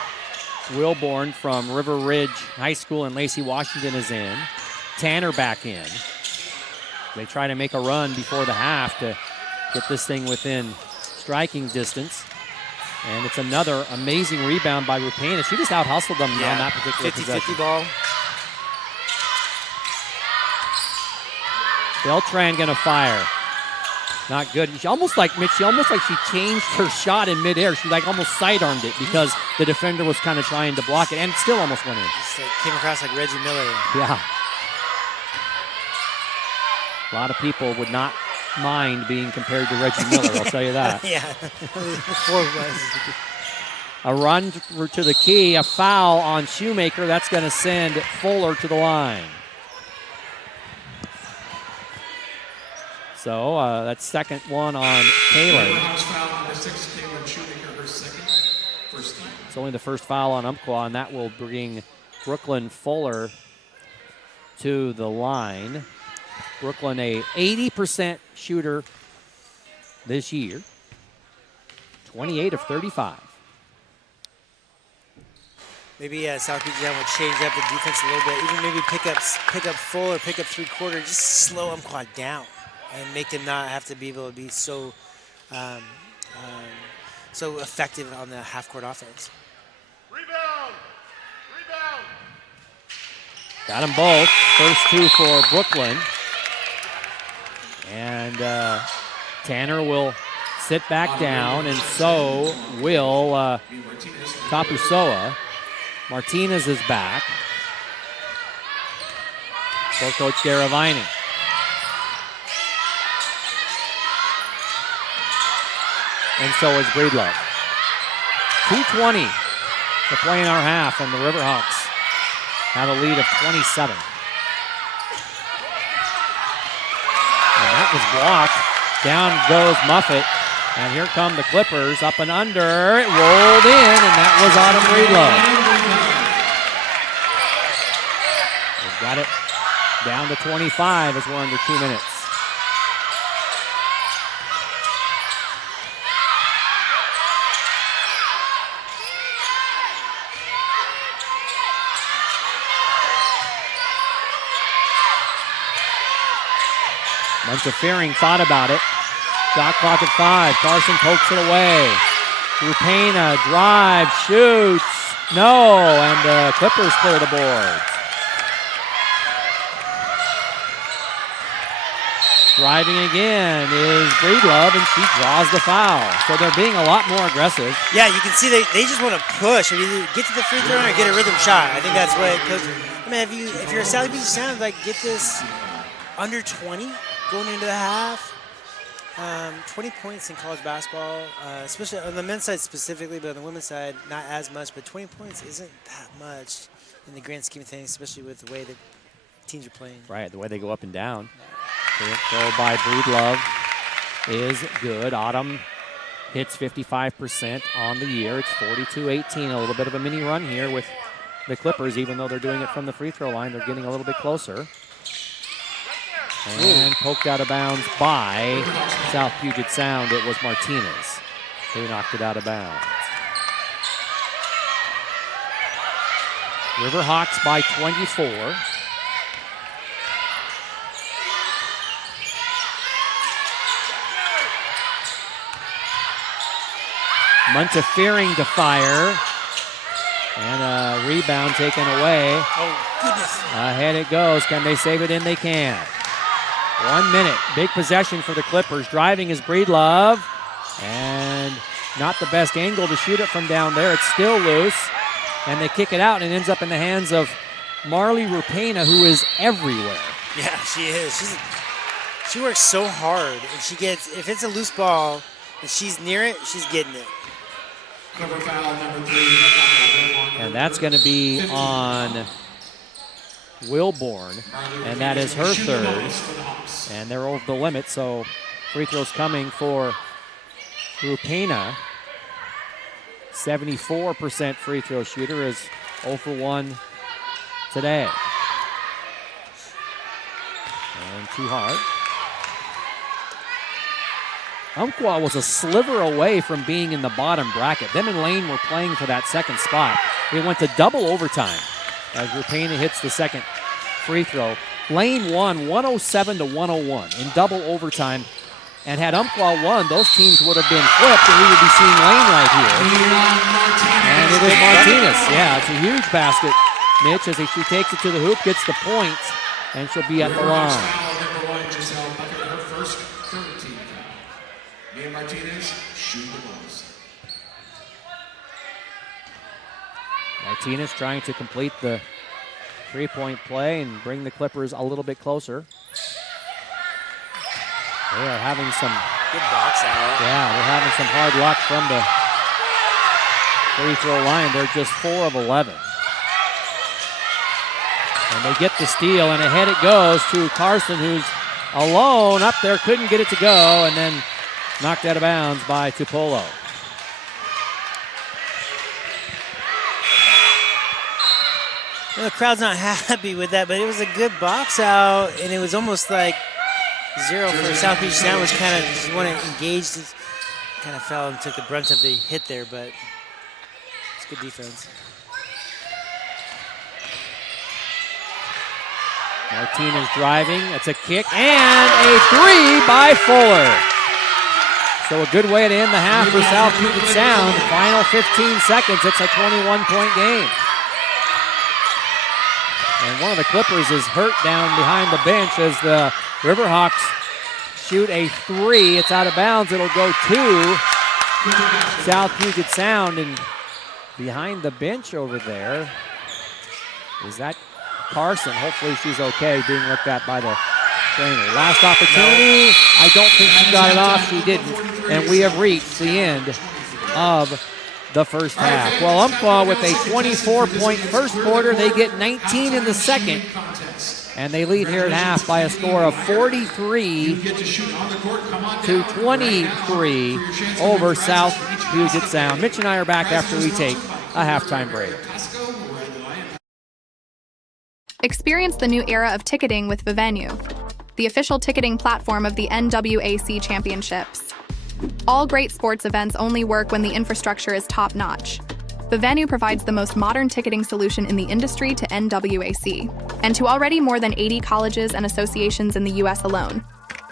Wilborn from River Ridge High School in Lacey, Washington is in. Tanner back in. They try to make a run before the half to get this thing within striking distance. And it's another amazing rebound by Rupena. She just out-hustled them on that particular 50-50 ball. Beltran gonna fire. Not good. She almost like she changed her shot in midair. She like almost sidearmed it because the defender was kind of trying to block it, and it still almost went in. Just came across like Reggie Miller. Yeah. A lot of people would not mind being compared to Reggie Miller, I'll tell you that. Yeah. 4 was. A run to the key, a foul on Shoemaker. That's going to send Fuller to the line. So that's second one on Taylor. It's only the first foul on Umpqua, and that will bring Brooklyn Fuller to the line. Brooklyn, a 80% shooter this year. 28 of 35. Maybe South Puget Sound will change up the defense a little bit. Even maybe pick up full or pick up 3/4. Just slow Umpqua down and make them not have to be able to be so so effective on the half-court offense. Rebound! Got them both. First 2 for Brooklyn. And Tanner will sit back down, and so will Tapusoa. Martinez is back for Coach Garavini. And so is Breedlove. 2:20 to play in our half, and the Riverhawks have a lead of 27. And that was blocked. Down goes Muffet. And here come the Clippers, up and under. It rolled in, and that was Autumn Breedlove. They've got it down to 25 as we're under 2 minutes. Montefiore thought about it. Shot clock at 5. Carson pokes it away. Rupena drive, shoots. No, and the Clippers clear the boards. Driving again is Breedlove, and she draws the foul. So they're being a lot more aggressive. Yeah, you can see they just want to push. I mean, get to the free throw line or get a rhythm shot. I think that's what Coach. I mean, if you're a South Puget Sound, like get this under 20 going into the half. 20 points in college basketball, especially on the men's side specifically, but on the women's side, not as much. But 20 points isn't that much in the grand scheme of things, especially with the way that teams are playing. Right, the way they go up and down. Throw by Breedlove is good. Autumn hits 55% on the year. It's 42-18, a little bit of a mini run here with the Clippers. Even though they're doing it from the free throw line, they're getting a little bit closer. And poked out of bounds by South Puget Sound. It was Martinez who knocked it out of bounds. Riverhawks by 24. Montefiore to fire. And a rebound taken away. Oh, goodness. Ahead it goes. Can they save it in? They can. 1 minute. Big possession for the Clippers. Driving is Breedlove. And not the best angle to shoot it from down there. It's still loose. And they kick it out and it ends up in the hands of Marley Rupena, who is everywhere. Yeah, she is. She works so hard. And she gets, if it's a loose ball and she's near it, she's getting it. Cover foul number 3. And that's going to be on Wilborn. And that is her third. And they're over the limit, so free throws coming for Rupena. 74% free throw shooter, is 0 for 1 today. And too hard. Umpqua was a sliver away from being in the bottom bracket. Them and Lane were playing for that second spot. It went to double overtime as Rupena hits the second free throw. Lane won 107-101 in double overtime. And had Umpqua won, those teams would have been flipped and we would be seeing Lane right here. And it is Martinez. Yeah, it's a huge basket, Mitch, as she takes it to the hoop, gets the point, and she'll be at the line. Her first 13 foul. Mia Martinez, shoot the balls. Martinez trying to complete the three-point play and bring the Clippers a little bit closer. They are having some good box out. Yeah, they're having some hard luck from the free throw line. They're just 4 of 11. And they get the steal, and ahead it goes to Carson, who's alone up there, couldn't get it to go, and then knocked out of bounds by Tupolo. Well, the crowd's not happy with that, but it was a good box out, and it was almost like 0 for South Puget Sound. Was kind of just want to engage, kind of fell and took the brunt of the hit there, but it's good defense. Martinez driving, it's a kick, and a 3 by Fuller. So a good way to end the half for South Puget Sound. Final 15 seconds, it's a 21-point game. And one of the Clippers is hurt down behind the bench as the Riverhawks shoot a 3. It's out of bounds. It'll go to South Puget Sound. And behind the bench over there, is that Carson? Hopefully she's okay, being looked at by the trainer. Last opportunity. I don't think she got it off. She didn't. And we have reached the end of the first half. Well, Umpqua with a 24-point first quarter. They get 19 in the second. And they lead here at half by a score of 43 to 23 over South Puget Sound. Mitch and I are back after we take a halftime break. Experience the new era of ticketing with Vivenue, the official ticketing platform of the NWAC Championships. All great sports events only work when the infrastructure is top-notch. Vivenue provides the most modern ticketing solution in the industry to NWAC, and to already more than 80 colleges and associations in the U.S. alone.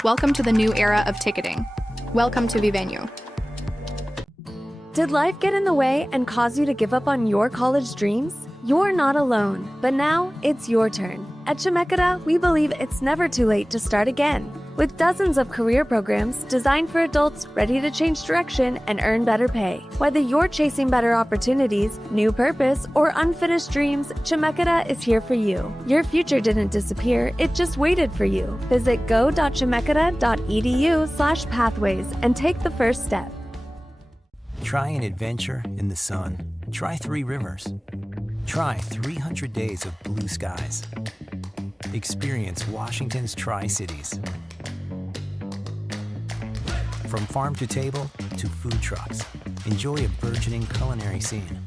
Welcome to the new era of ticketing. Welcome to Vivenue. Did life get in the way and cause you to give up on your college dreams? You're not alone, but now it's your turn. At Chemeketa, we believe it's never too late to start again. With dozens of career programs designed for adults ready to change direction and earn better pay. Whether you're chasing better opportunities, new purpose, or unfinished dreams, Chemeketa is here for you. Your future didn't disappear, it just waited for you. Visit go.chemeketa.edu/pathways and take the first step. Try an adventure in the sun. Try 3 rivers. Try 300 days of blue skies. Experience Washington's Tri-Cities. From farm to table to food trucks, enjoy a burgeoning culinary scene.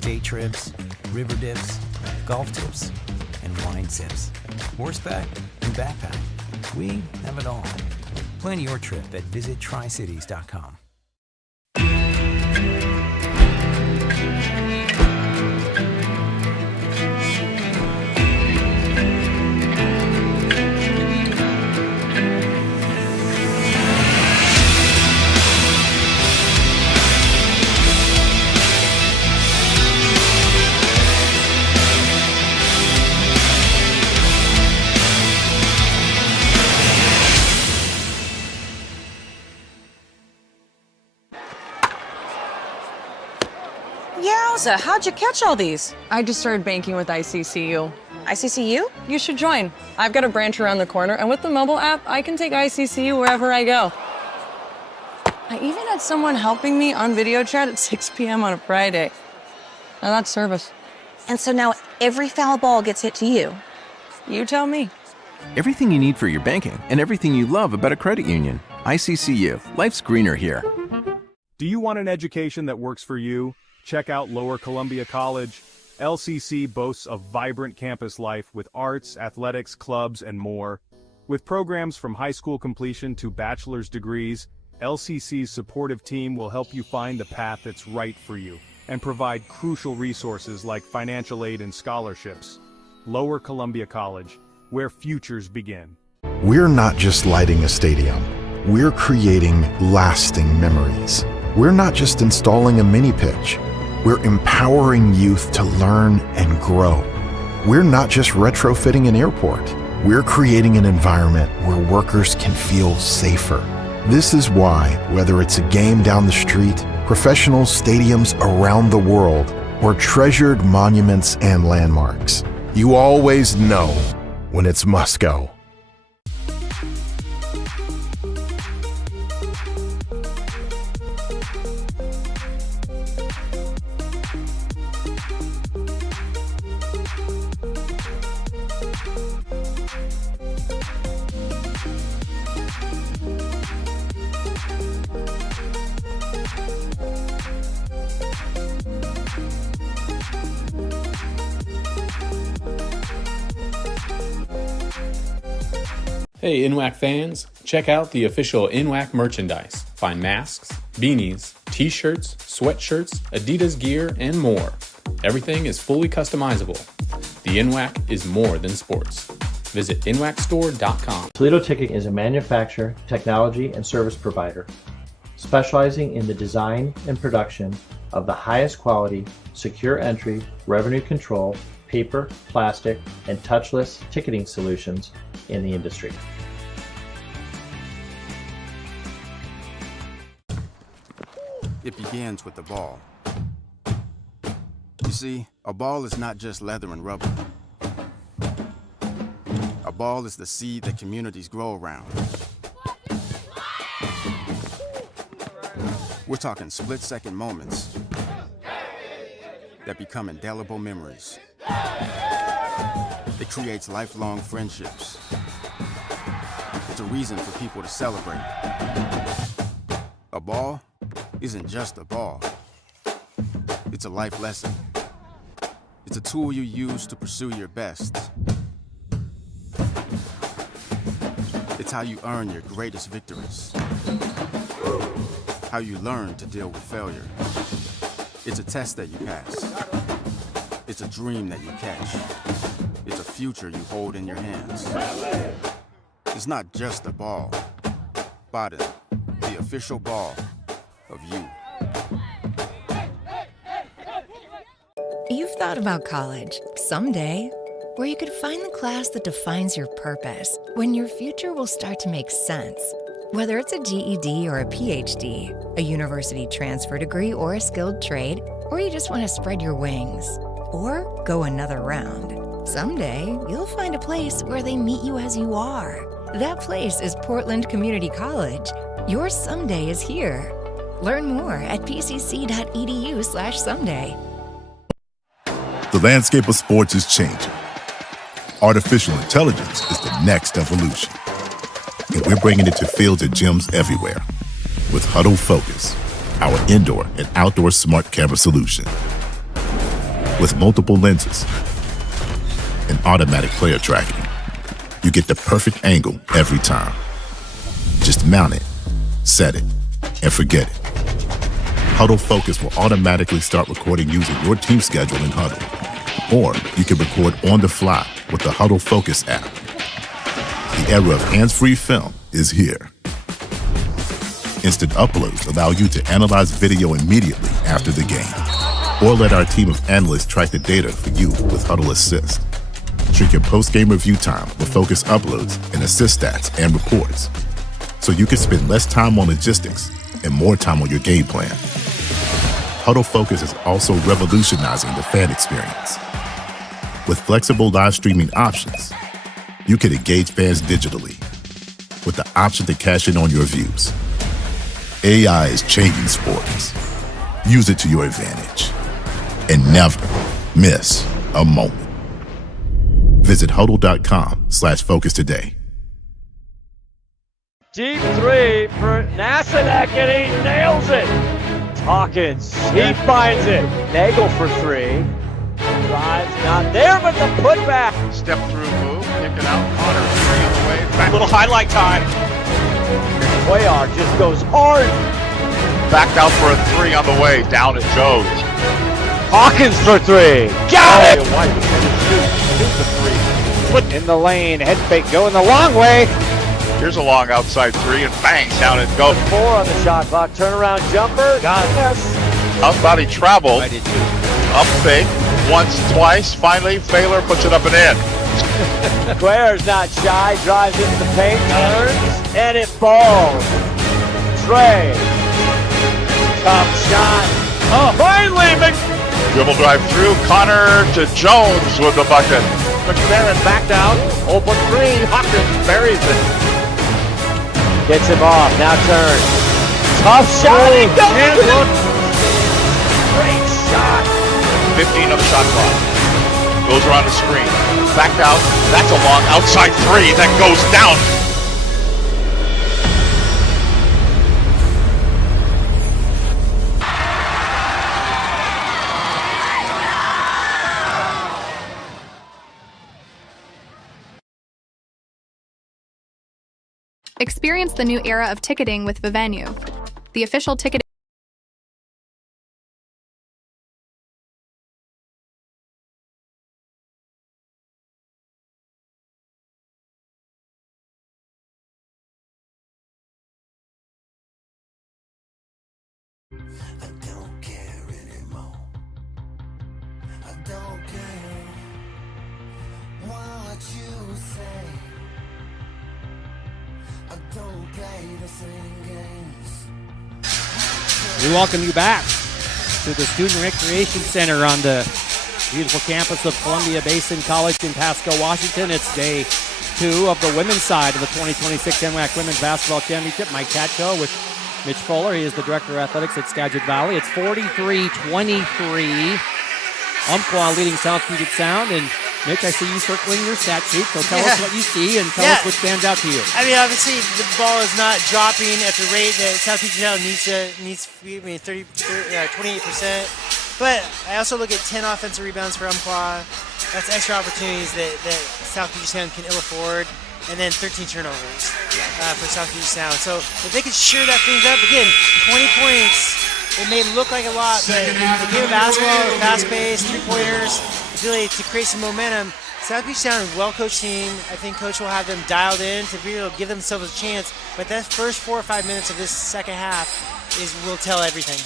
Day trips, river dips, golf tips, and wine sips. Horseback and backpack. We have it all. Plan your trip at visittricities.com. Lisa, how'd you catch all these? I just started banking with ICCU. ICCU? You should join. I've got a branch around the corner, and with the mobile app, I can take ICCU wherever I go. I even had someone helping me on video chat at 6 p.m. on a Friday. Now that's service. And so now every foul ball gets hit to you. You tell me. Everything you need for your banking and everything you love about a credit union. ICCU. Life's greener here. Do you want an education that works for you? Check out Lower Columbia College. LCC boasts a vibrant campus life with arts, athletics, clubs, and more. With programs from high school completion to bachelor's degrees, LCC's supportive team will help you find the path that's right for you and provide crucial resources like financial aid and scholarships. Lower Columbia College, where futures begin. We're not just lighting a stadium. We're creating lasting memories. We're not just installing a mini pitch. We're empowering youth to learn and grow. We're not just retrofitting an airport. We're creating an environment where workers can feel safer. This is why, whether it's a game down the street, professional stadiums around the world, or treasured monuments and landmarks, you always know when it's must go. Hey NWAC fans, check out the official NWAC merchandise. Find masks, beanies, t-shirts, sweatshirts, Adidas gear, and more. Everything is fully customizable. The NWAC is more than sports. Visit NWACstore.com. Toledo Ticketing is a manufacturer, technology, and service provider specializing in the design and production of the highest quality, secure entry, revenue control, paper, plastic, and touchless ticketing solutions in the industry. It begins with the ball. You see, a ball is not just leather and rubber. A ball is the seed that communities grow around. We're talking split-second moments that become indelible memories. It creates lifelong friendships. It's a reason for people to celebrate. A ball isn't just a ball. It's a life lesson. It's a tool you use to pursue your best. It's how you earn your greatest victories. How you learn to deal with failure. It's a test that you pass. It's a dream that you catch. It's a future you hold in your hands. It's not just a ball, but the official ball of you. You've thought about college someday, where you could find the class that defines your purpose, when your future will start to make sense. Whether it's a GED or a PhD, a university transfer degree or a skilled trade, or you just want to spread your wings, or go another round. Someday, you'll find a place where they meet you as you are. That place is Portland Community College. Your someday is here. Learn more at pcc.edu/someday. The landscape of sports is changing. Artificial intelligence is the next evolution. And we're bringing it to fields and gyms everywhere. With Huddle Focus, our indoor and outdoor smart camera solution. With multiple lenses and automatic player tracking, you get the perfect angle every time. Just mount it, set it, and forget it. Huddle Focus will automatically start recording using your team schedule in Huddle. Or you can record on the fly with the Huddle Focus app. The era of hands-free film is here. Instant uploads allow you to analyze video immediately after the game. Or let our team of analysts track the data for you with Huddle Assist. Shrink your post-game review time with Focus uploads and assist stats and reports. So you can spend less time on logistics and more time on your game plan. Huddle Focus is also revolutionizing the fan experience. With flexible live streaming options, you can engage fans digitally with the option to cash in on your views. AI is changing sports. Use it to your advantage and never miss a moment. Visit huddle.com/focus today. Deep three for Nasanek, and he nails it. Hawkins, he finds it. Nagel for three. Drives not there, but the putback. Step through move, kick it out. Connor, three on the way. Back. Little highlight time. Cuellar just goes hard. Backed out for a three on the way. Down it goes. Hawkins for three. Got it! White shoot the three. In the lane, head fake going the long way. Here's a long outside three, and bang, down it goes. 4 on the shot clock. Turnaround jumper. Got it. Yes. Out body travel. Up fake. Once, twice. Finally, Baylor puts it up and in. Cuellar's not shy. Drives into the paint. Turns. And it falls. Trey. Tough shot. Oh, finally, Dribble drive through. Connor to Jones with the bucket. McFerrin back down. Open three. Hawkins buries it. Gets him off. Now turns. Tough shot. He does it. Great shot. 15 on the shot clock. Goes around the screen. Backed out. That's a long outside three that goes down. Experience the new era of ticketing with Vivenue, the official ticketing. We welcome you back to the Student Recreation Center on the beautiful campus of Columbia Basin College in Pasco, Washington. It's day 2 of the women's side of the 2026 NWAC Women's Basketball Championship. Mike Tatko with Mitch Fuller. He is the Director of Athletics at Skagit Valley. It's 43-23. Umpqua leading South Puget Sound. And Mitch, I see you circling your stat sheet, so tell us what you see and tell us what stands out to you. I mean, obviously, the ball is not dropping at the rate that South Puget Sound needs 28%. But I also look at 10 offensive rebounds for Umpqua. That's extra opportunities that South Puget Sound can ill afford. And then 13 turnovers for South Puget Sound. So if they could sure that things up, again, 20 points, it may look like a lot, but the game of basketball, fast-paced, three-pointers, ability to create some momentum. South Puget Sound is a well-coached team. I think Coach will have them dialed in to be able to give themselves a chance. But that first 4 or 5 minutes of this second half will tell everything.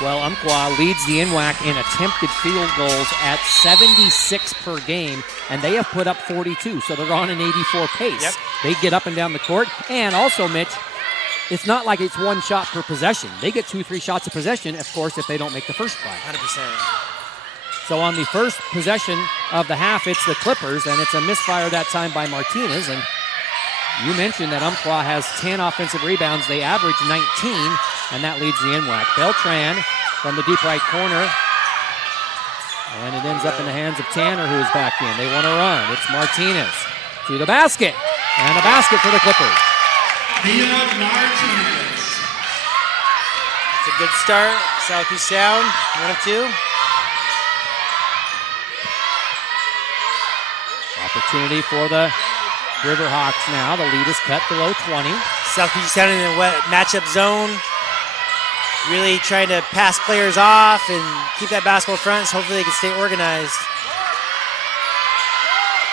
Well, Umpqua leads the NWAC in attempted field goals at 76 per game, and they have put up 42, so they're on an 84 pace. Yep. They get up and down the court, and also, Mitch, it's not like it's one shot per possession. They get 2-3 shots of possession, of course, if they don't make the first try. 100%. So on the first possession of the half, it's the Clippers, and it's a misfire that time by Martinez. And you mentioned that Umpqua has 10 offensive rebounds. They average 19, and that leads the NWAC. Beltran from the deep right corner, and it ends up in the hands of Tanner, who is back in. They want to run. It's Martinez to the basket, and a basket for the Clippers. It's a good start. South Puget Sound, 1 of 2. Opportunity for the Riverhawks now. The lead is cut below 20. South Puget Sound in the matchup zone. Really trying to pass players off and keep that basketball front, so hopefully they can stay organized.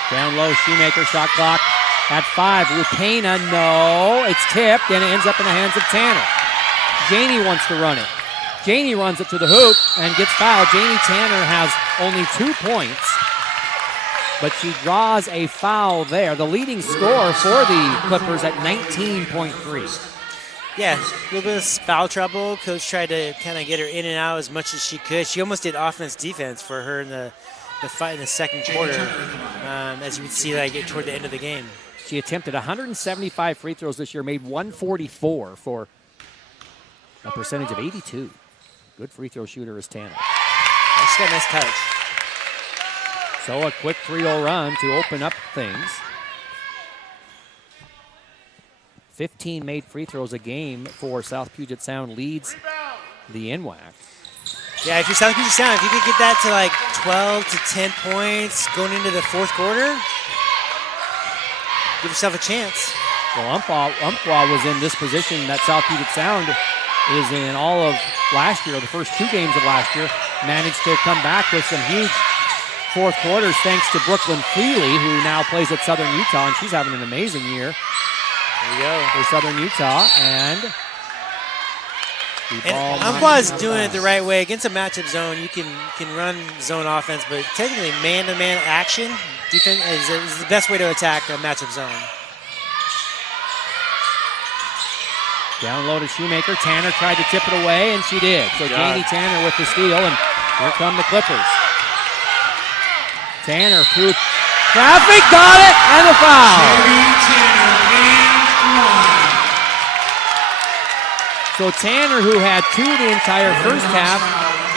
Down low, Shoemaker, shot clock at 5. Lupena, no. It's tipped, and it ends up in the hands of Tanner. Janey wants to run it. Janey runs it to the hoop and gets fouled. Janey Tanner has only 2 points, but she draws a foul there. The leading scorer for the Clippers at 19.3. Yeah, a little bit of foul trouble. Coach tried to kind of get her in and out as much as she could. She almost did offense-defense for her in the fight in the second quarter, as you would see toward the end of the game. She attempted 175 free throws this year, made 144 for a percentage of 82. Good free throw shooter is Tanner. She's got a nice touch. So a quick 3-0 run to open up things. 15 made free throws a game for South Puget Sound, leads the NWAC. Yeah, if you're South Puget Sound, if you could get that to like 12 to 10 points going into the fourth quarter, give yourself a chance. Well, Umpqua was in this position that South Puget Sound is in all of last year, the first 2 games of last year, managed to come back with some huge fourth quarters thanks to Brooklyn Feely, who now plays at Southern Utah, and she's having an amazing year. There you go. For Southern Utah, and Umpqua is doing it the right way. Against a matchup zone, you can run zone offense, but technically man-to-man action defense is the best way to attack a matchup zone. Down low to Shoemaker. Tanner tried to tip it away, and she did. So Janie Tanner with the steal, and here come the Clippers. Tanner through traffic, got it, and a foul. So Tanner, who had 2 the entire first half,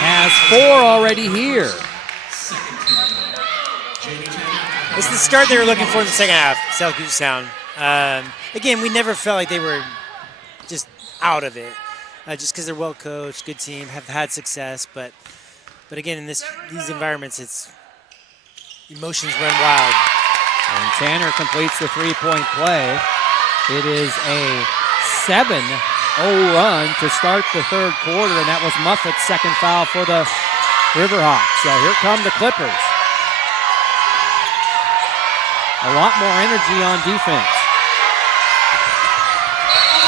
has 4 already here. It's the start they were looking for in the second half, South Puget Sound. Again, we never felt like they were just out of it, just because they're well coached, good team, have had success. But again, in these environments, it's emotions run wild. And Tanner completes the 3-point play. It is a 7-0 run to start the third quarter, and that was Muffet's second foul for the Riverhawks. So here come the Clippers. A lot more energy on defense.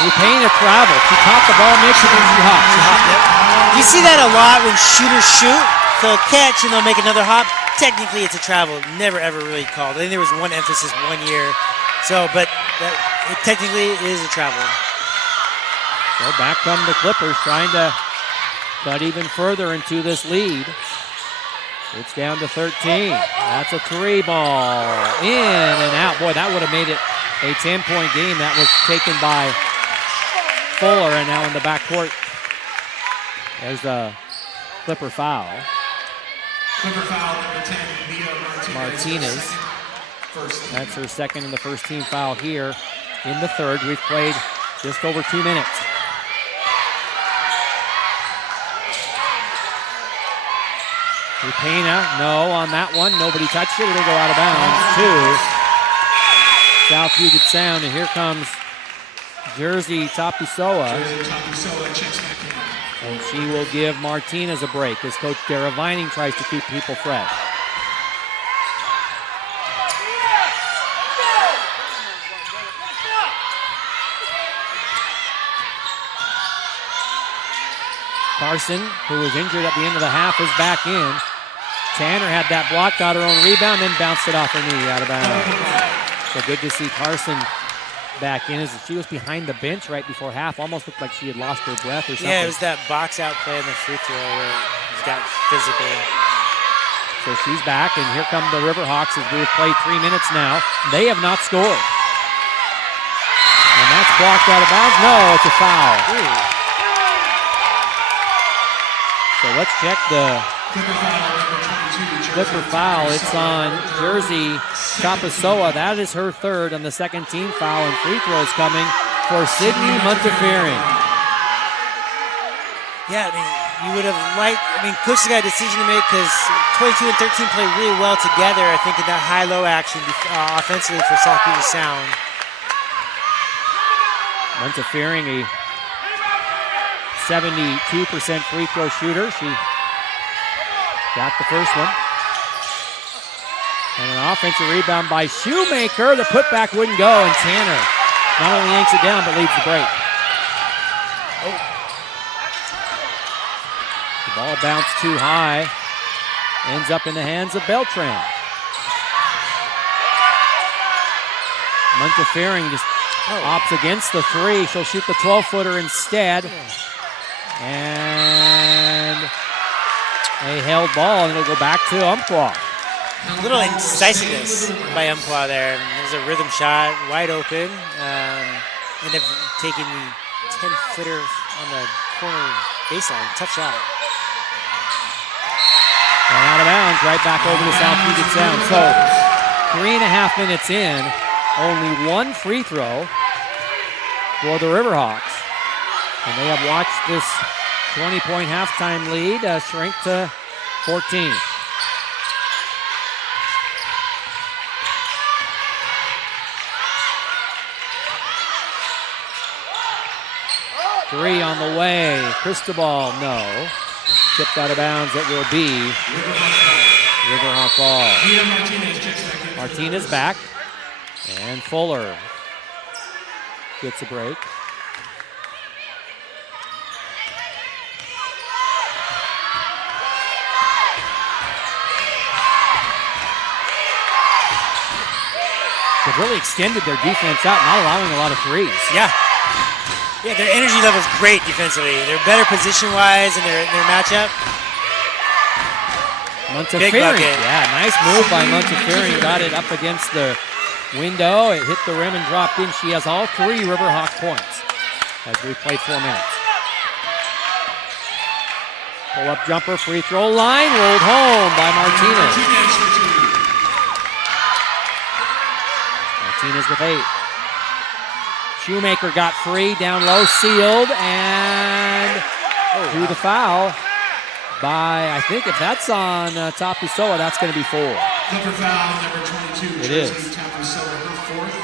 Rupena travel. She caught the ball, makes it, and she hops. Yep. You see that a lot when shooters shoot. They'll catch and they'll make another hop. Technically, it's a travel. Never, ever really called. I think there was one emphasis one year. So, but it technically is a travel. So back come the Clippers, trying to cut even further into this lead. It's down to 13. That's a 3 ball. In and out. Boy, that would have made it a 10-point game. That was taken by Fuller, and now in the backcourt, there's a Clipper foul. Clipper foul number 10, Mia Martinez. That's her second and the first team foul here in the third. We've played just over 2 minutes. Rupena, no on that one. Nobody touched it. It'll go out of bounds to South Puget Sound. And here comes Jersey Tapusoa. And she will give Martinez a break as Coach Dara Vining tries to keep people fresh. Carson, who was injured at the end of the half, is back in. Tanner had that block, got her own rebound, then bounced it off her knee out of bounds. So good to see Carson back in. As she was behind the bench right before half, almost looked like she had lost her breath or something. Yeah, it was that box out play on the free throw where it got physical. So she's back, and here come the Riverhawks as we've played 3 minutes now. They have not scored. And that's blocked out of bounds. No, it's a foul. Ooh. So let's check the Clipper foul. It's on Jersey Tapusoa. That is her third on the second team foul, and free throws coming for Sydney Montefiore. Yeah, you would have liked, Coach has got a decision to make because 22 and 13 play really well together, I think, in that high-low action offensively for South Puget Sound. Montefiore, a 72% free throw shooter. She got the first one. And an offensive rebound by Shoemaker. The putback wouldn't go, and Tanner not only yanks it down, but leads the break. The ball bounced too high. Ends up in the hands of Beltran. Montefiore just Opts against the three. She'll shoot the 12-footer instead. And a held ball, and it'll go back to Umpqua. A little indecisiveness by Umpqua there. It was a rhythm shot, wide open. Ended up taking the 10-footer on the corner baseline. Tough shot. And out of bounds, right back over to South Puget Sound. So 3.5 minutes in, only one free throw for the Riverhawks. And they have watched this 20-point halftime lead shrink to 14. Three on the way. Cristobal, no. Tipped out of bounds. It will be Riverhawk ball. Martinez back. And Fuller gets a break. They've really extended their defense out, not allowing a lot of threes. Yeah. Yeah, their energy level is great defensively. They're better position-wise in their matchup. Montefiore. Yeah, nice move by Montefiore. Got it up against the window. It hit the rim and dropped in. She has all 3 Riverhawk points as we played 4 minutes. Pull-up jumper, free throw line, rolled home by Martinez. Martinez with 8. Shoemaker got free, down low, sealed, and through the foul by, I think if that's on Tapusoa, that's going to be 4. Clipper foul, number 22. It is. Tapusoa, her 4th,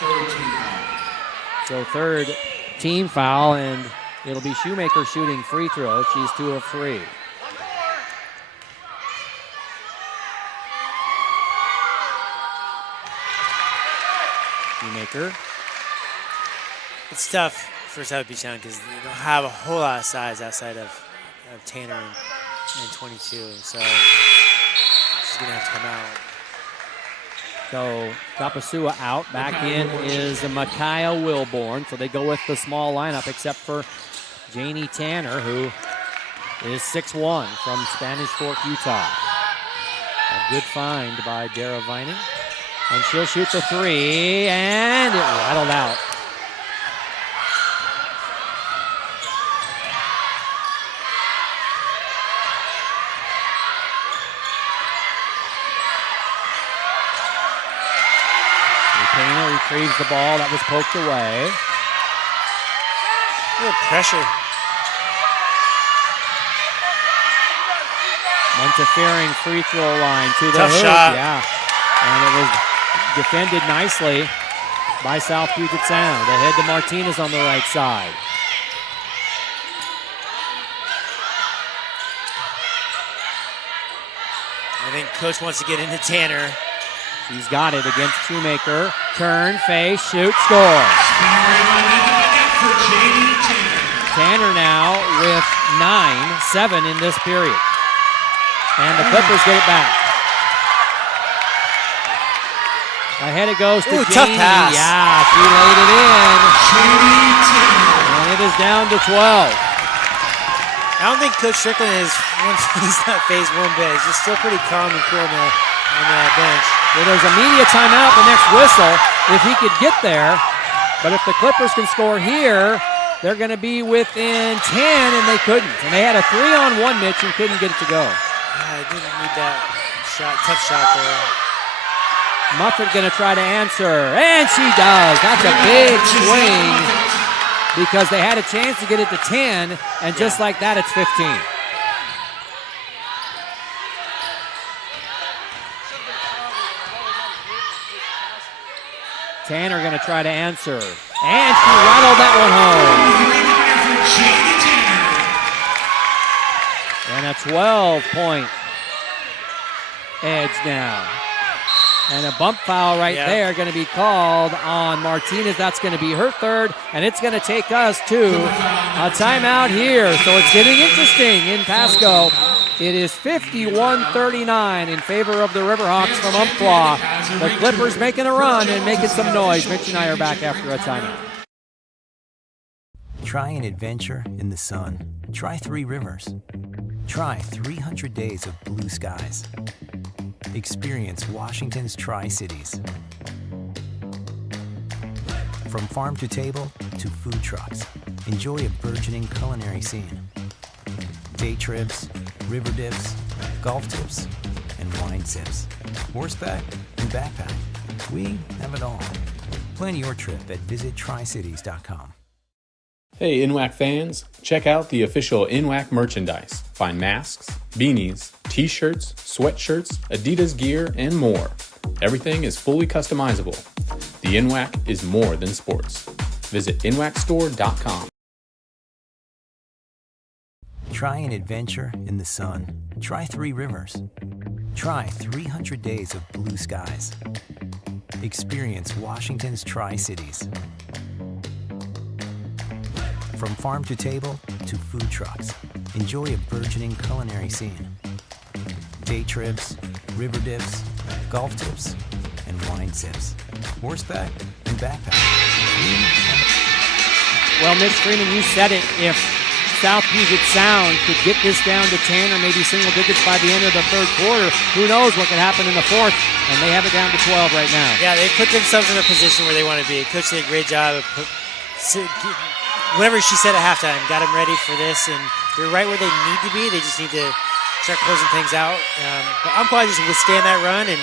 third team foul. So 3rd team foul, and it'll be Shoemaker shooting free throws. She's 2 of 3. Shoemaker. It's tough for South Puget Sound because they don't have a whole lot of size outside of Tanner and 22. So she's going to have to come out. So Tapasua out. Back in is Micaiah Wilborn. So they go with the small lineup except for Janie Tanner, who is 6'1" from Spanish Fork, Utah. A good find by Dara Vining. And she'll shoot the 3, and it rattled out. Painter retrieves the ball that was poked away. Good pressure. Montefiore free throw line to the Tough hoop. shot. Yeah, and it was defended nicely by South Puget Sound. Ahead to Martinez on the right side. I think Coach wants to get into Tanner. He's got it against Shoemaker. Turn, face, shoot, score. Tanner now with 7 in this period. And the Clippers get it back. Ahead it goes to Janie. Tough pass. Yeah, she laid it in. And it is down to 12. I don't think Coach Strickland is he's not phased one bit. He's just still pretty calm and cool on the bench. Well, there's a media timeout, the next whistle, if he could get there. But if the Clippers can score here, they're going to be within 10, and they couldn't. And they had a 3-on-1, Mitch, and couldn't get it to go. I didn't need that shot. Tough shot there. Muffet going to try to answer, and she does. That's a big swing because they had a chance to get it to 10, and just like that, it's 15. Tanner going to try to answer, and she rattled that one home. And a 12-point edge now. And a bump foul right there going to be called on Martinez. That's going to be her 3rd, and it's going to take us to a timeout here. So it's getting interesting in Pasco. It is 51-39 in favor of the Riverhawks from Umpqua. The Clippers making a run and making some noise. Mitch and I are back after a timeout. Try an adventure in the sun. Try Three Rivers. Try 300 days of blue skies. Experience Washington's Tri-Cities. From farm to table to food trucks, enjoy a burgeoning culinary scene. Day trips, river dips, golf tips, and wine sips. Horseback and backpack. We have it all. Plan your trip at visittricities.com. Hey NWAC fans, check out the official NWAC merchandise. Find masks, beanies, t-shirts, sweatshirts, Adidas gear, and more. Everything is fully customizable. The NWAC is more than sports. Visit NWACstore.com. Try an adventure in the sun. Try Three Rivers. Try 300 days of blue skies. Experience Washington's Tri-Cities. From farm to table to food trucks, enjoy a burgeoning culinary scene. Day trips, river dips, golf tips, and wine sips. Horseback and backpack. Well, Mitch Freeman, you said it. If South Puget Sound could get this down to 10 or maybe single digits by the end of the third quarter, who knows what could happen in the fourth, and they have it down to 12 right now. Yeah, they put themselves in a position where they want to be. Coach did a great job of whatever she said at halftime, got them ready for this, and they're right where they need to be. They just need to start closing things out. But Umpqua just withstand that run, and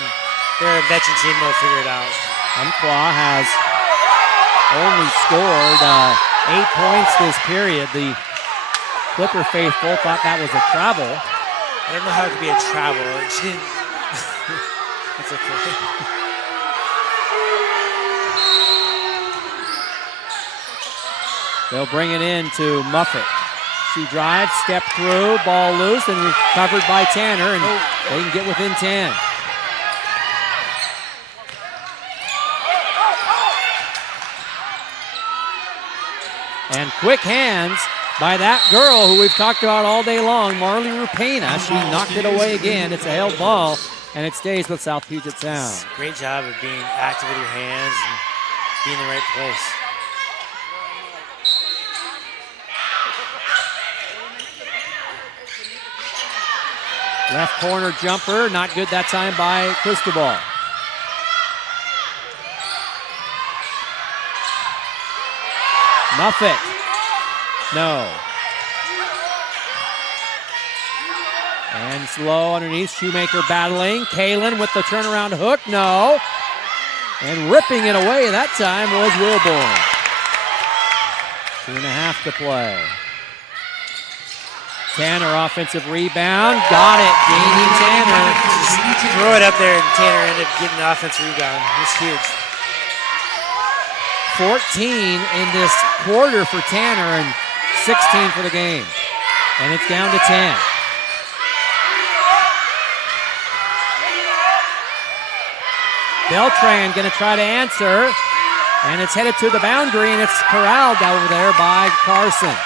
they're a veteran team. They'll figure it out. Umpqua has only scored 8 points this period. The Clipper faithful thought that was a travel. I don't know how it could be a travel. She didn't. It's okay. They'll bring it in to Muffet. She drives, step through, ball loose, and recovered by Tanner, and they can get within 10. And quick hands by that girl who we've talked about all day long, Marley Rupena. She knocked it away again. It's a held ball, and it stays with South Puget Sound. Great job of being active with your hands and being in the right place. Left corner jumper, not good that time by Cristobal. Muffet, no. And slow underneath, Shoemaker battling. Kalen with the turnaround hook, no. And ripping it away that time was Wilborn. 2.5 to play. Tanner, offensive rebound. Got it. Gaining Tanner. Just throw it up there, and Tanner ended up getting the offensive rebound. It's huge. 14 in this quarter for Tanner and 16 for the game. And it's down to 10. Beltran going to try to answer. And it's headed to the boundary, and it's corralled over there by Carson.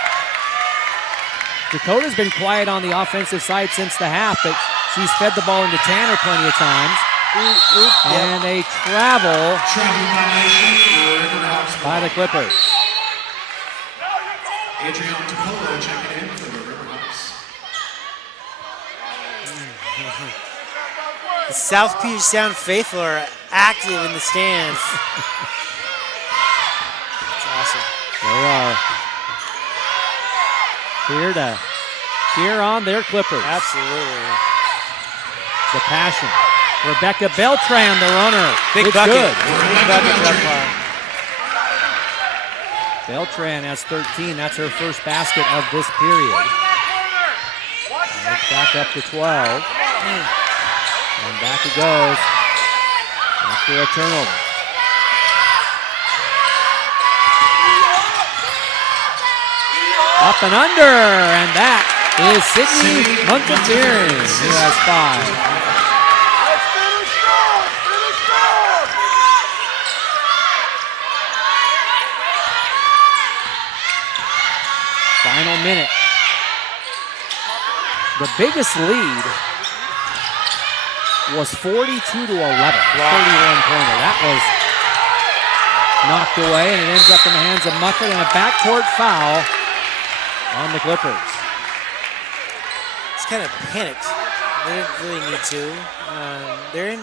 Dakota's been quiet on the offensive side since the half, but she's fed the ball into Tanner plenty of times. And a travel by the Clippers. Adrian Topolo checking in for the Riverhawks. The South Puget Sound faithful are active in the stands. That's awesome. They are here to cheer on their Clippers. Absolutely. The passion. Rebecca Beltran, the runner. Big it's bucket. Good. Big bucket for Umpqua. Beltran has 13. That's her first basket of this period. And it's back up to 12. And back it goes after a turnover. Up and under, and that is Sydney Montefiore, who has 5. Final minute. The biggest lead was 42 to 11. 31-pointer. That was knocked away, and it ends up in the hands of Muffet, and a backcourt foul on the Clippers. It's kind of panicked. They didn't really need to. They're in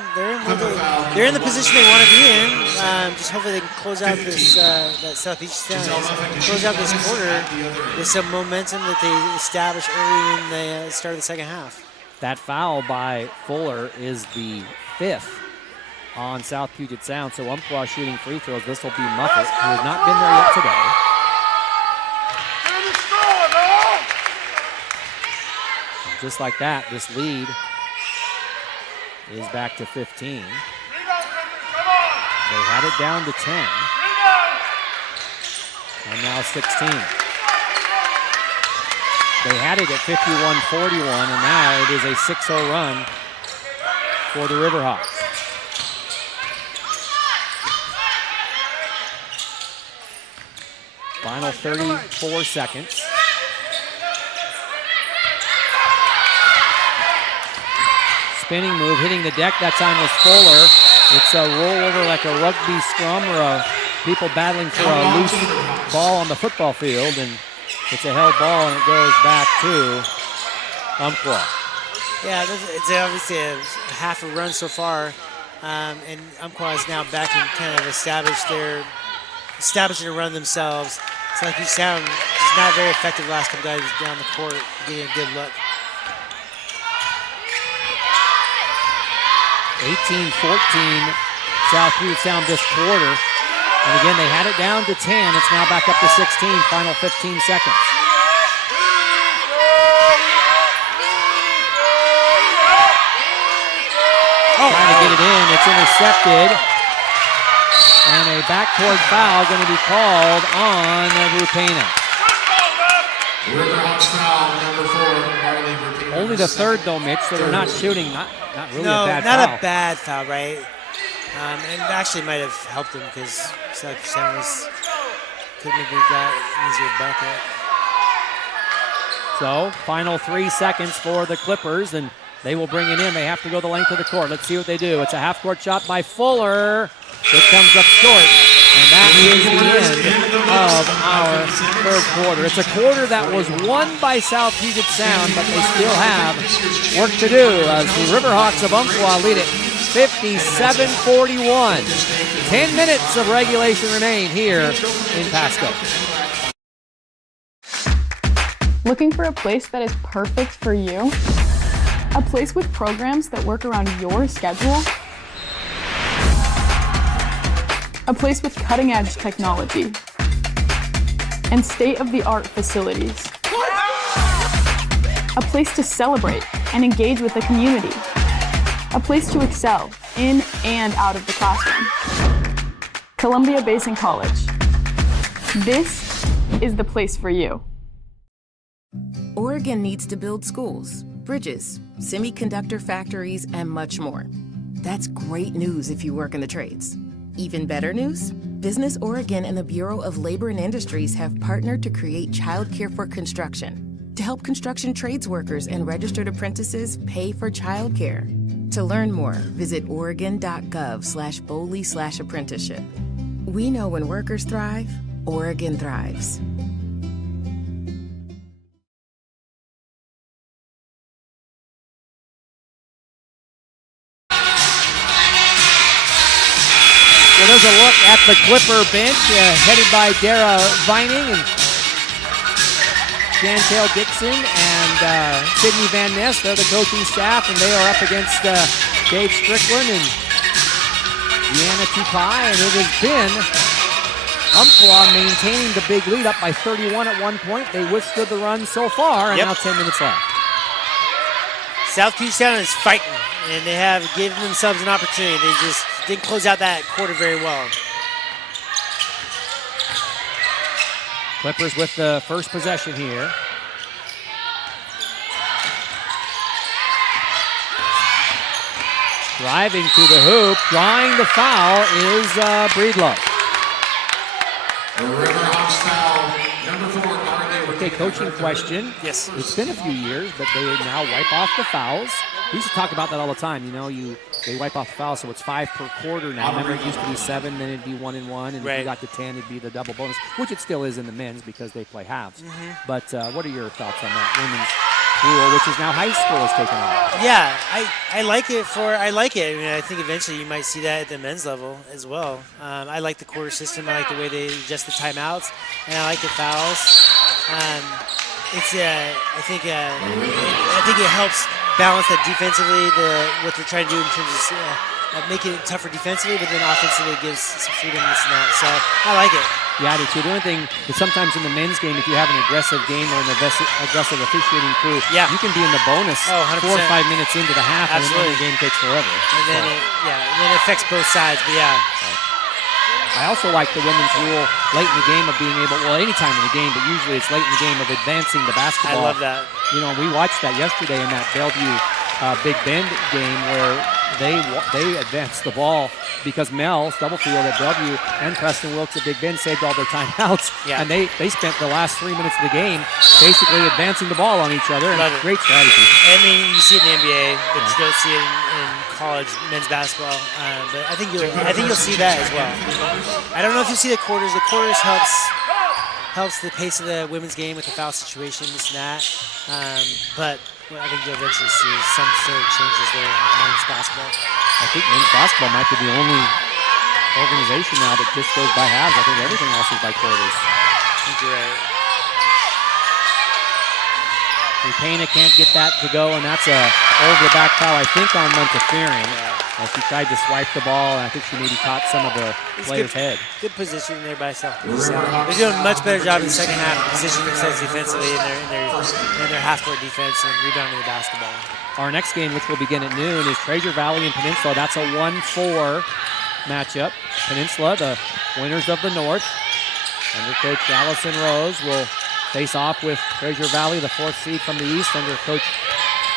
the position they want to be in. Just hopefully they can close out this that Southeast close out this quarter with some momentum that they established early in the start of the second half. That foul by Fuller is the 5th on South Puget Sound. So Umpqua shooting free throws. This will be Muffet, who has not been there yet today. And just like that, this lead is back to 15. They had it down to 10. And now 16. They had it at 51-41, and now it is a 6-0 run for the Riverhawks. Final 34 seconds. Spinning move, hitting the deck. That time was Fuller. It's a rollover like a rugby scrum or people battling for a loose ball on the football field, and it's a held ball, and it goes back to Umpqua. Yeah, it's obviously a half a run so far, and Umpqua is now back and kind of establishing a run themselves. It's like you sound just not very effective last couple guys down the court, getting a good look. 18-14 South Puget Sound this quarter. And again, they had it down to 10. It's now back up to 16, final 15 seconds. Trying to get it in. It's intercepted. And a backcourt foul going to be called on Rupena. Riverhawks foul, number 4, Marley Rupena. Only the third, though, Mitch, so they're not shooting. Not really a bad foul. No, not a bad foul, right? And actually might have helped them because South Sound could maybe got an easier bucket. So, final 3 seconds for the Clippers, and they will bring it in. They have to go the length of the court. Let's see what they do. It's a half-court shot by Fuller. It comes up short, and that is the end of our third quarter. It's a quarter that was won by South Puget Sound, but they still have work to do as the Riverhawks of Umpqua lead it 57-41. 10 minutes of regulation remain here in Pasco. Looking for a place that is perfect for you? A place with programs that work around your schedule? A place with cutting-edge technology and state-of-the-art facilities. A place to celebrate and engage with the community. A place to excel in and out of the classroom. Columbia Basin College. This is the place for you. Oregon needs to build schools, bridges, semiconductor factories, and much more. That's great news if you work in the trades. Even better news? Business Oregon and the Bureau of Labor and Industries have partnered to create childcare for construction to help construction trades workers and registered apprentices pay for childcare. To learn more, visit oregon.gov/BOLI/apprenticeship. We know when workers thrive, Oregon thrives. Well, there's a look at the Clipper bench, headed by Dara Vining and Chantel Dixon and Sydney Van Ness. They're the coaching staff, and they are up against Dave Strickland and Deanna Tupai. And it has been Umpqua maintaining the big lead, up by 31 at one point. They withstood the run so far, and now 10 minutes left. South Puget Sound is fighting, and they have given themselves an opportunity. They just didn't close out that quarter very well. Clippers with the first possession here. Driving to the hoop, drawing the foul is Breedlove. The Riverhawks foul, Okay, coaching question. Yes. It's been a few years, but they now wipe off the fouls. We used to talk about that all the time. You know, they wipe off the fouls, so it's 5 per quarter now. Remember, it used to be 7, then it'd be 1 and 1, and if you got to 10, it'd be the double bonus, which it still is in the men's because they play halves. But what are your thoughts on that women's rule, which is now high school is taken on? Yeah, I like it. I mean, I think eventually you might see that at the men's level as well. I like the quarter system. I like the way they adjust the timeouts, and I like the fouls. I think it helps balance that defensively, what they're trying to do in terms of making it tougher defensively, but then offensively it gives some freedom and this and that. So I like it. Yeah, I do too. The only thing is sometimes in the men's game, if you have an aggressive game or an aggressive officiating crew, you can be in the bonus 4 or 5 minutes into the half, and then the game takes forever. And then it affects both sides. But yeah. I also like the women's rule late in the game of being able, well, anytime in the game, but usually it's late in the game of advancing the basketball. I love that. You know, we watched that yesterday in that Bellevue Big Bend game where they advanced the ball because Mel Stubblefield at Bellevue and Preston Wilkes at Big Bend saved all their timeouts. Yeah. And they spent the last 3 minutes of the game basically advancing the ball on each other. And great strategy. I mean, you see it in the NBA, but you don't see it in college men's basketball. But I think you'll see that as well. I don't know if you'll see the quarters. The quarters helps the pace of the women's game with the foul situation, this and that. But I think you'll eventually see some sort of changes there in men's basketball. I think men's basketball might be the only organization now that just goes by halves. I think everything else is by quarters. I think you're right. Rupena can't get that to go, and that's a over-the-back foul, I think, on Montefiore. As she tried to swipe the ball, and I think she maybe caught some of the player's head. Good position there by South Puget Sound. They're doing a much better job in the second half of positioning themselves defensively in their half-court defense and rebounding the basketball. Our next game, which will begin at noon, is Treasure Valley and Peninsula. That's a 1-4 matchup. Peninsula, the winners of the North, under Coach Allison Rose, will face off with Treasure Valley, the 4th seed from the East, under Coach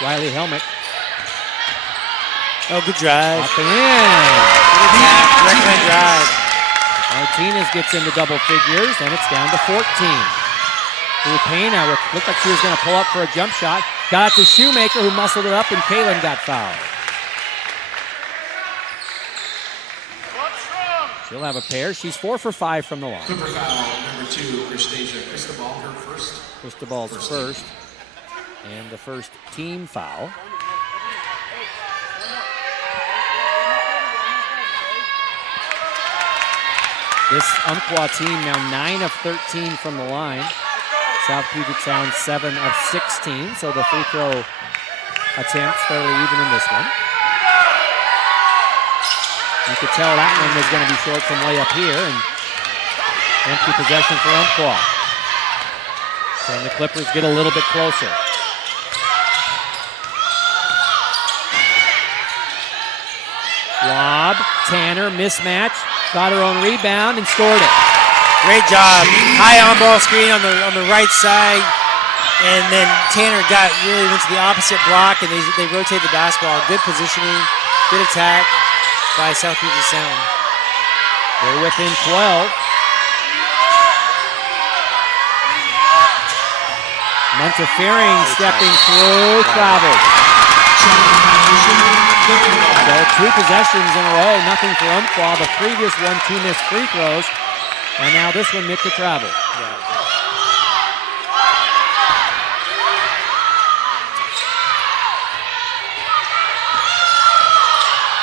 Riley Helmick. Oh, good drive. Up and in. Good attack. Direct drive. Martinez gets into double figures, and it's down to 14. Rupena looked like she was going to pull up for a jump shot. Got it to Shoemaker, who muscled it up, and Kaylin got fouled. She'll have a pair. She's 4 for 5 from the line. Cooper foul number 2, Cristobal, her first. Cristobal's first, and the first team foul. This Umpqua team now 9 of 13 from the line. South Puget Sound 7 of 16, so the free throw attempts fairly even in this one. You could tell that one was going to be short from way up here, and empty possession for Umpqua. Can the Clippers get a little bit closer? Lob, Tanner, mismatch. Got her own rebound and scored it. Great job. High on-ball screen on the right side. And then Tanner went to the opposite block, and they rotate the basketball. Good positioning, good attack by South Puget Sound. They're within 12. Montefiore stepping through, traveled. So 2 possessions in a row, nothing for Umpqua. The previous one, 2 missed free throws. And now this one, Mitch to travel. Yeah.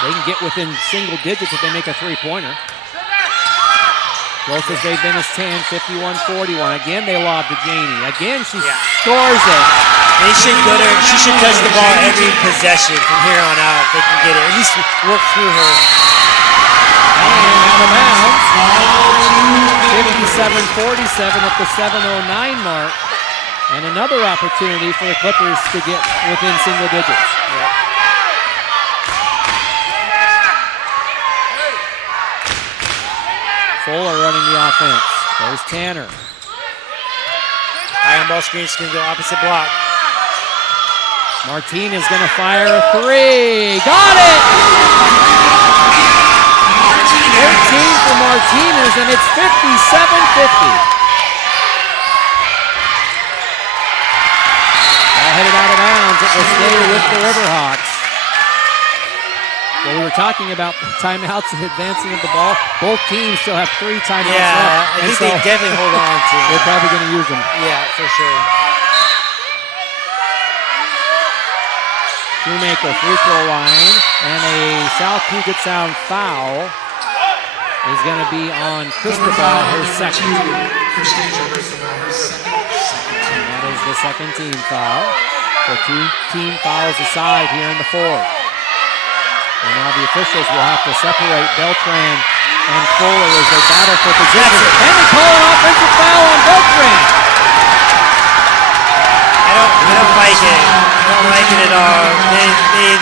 They can get within single digits if they make a three-pointer. Closest they've been is 10, 51-41. Again, they lob to Janie. Again, she scores it. They should go to. She should touch the ball every possession from here on out. If they can get it, at least work through her. And out of bounds. 57-47 at the 7:09 mark, and another opportunity for the Clippers to get within single digits. Fuller running the offense. There's Tanner. High on ball screen. She's going to go opposite block. Martinez going to fire a 3. Got it! 13 for Martinez, and it's 57-50. headed out of bounds. It will stay with the Riverhawks. Well, we were talking about timeouts and advancing of the ball. Both teams still have 3 timeouts left. Yeah, I think they definitely hold on to them. They're probably going to use them. Yeah, for sure. Shoemaker free throw line, and a South Puget Sound foul is going to be on Cristobal, her second. And that is the second team foul. So 2 team fouls aside here in the fourth. And now the officials will have to separate Beltran and Fuller as they battle for position. And they call an offensive foul on Beltran. I don't like it. I don't like it at all.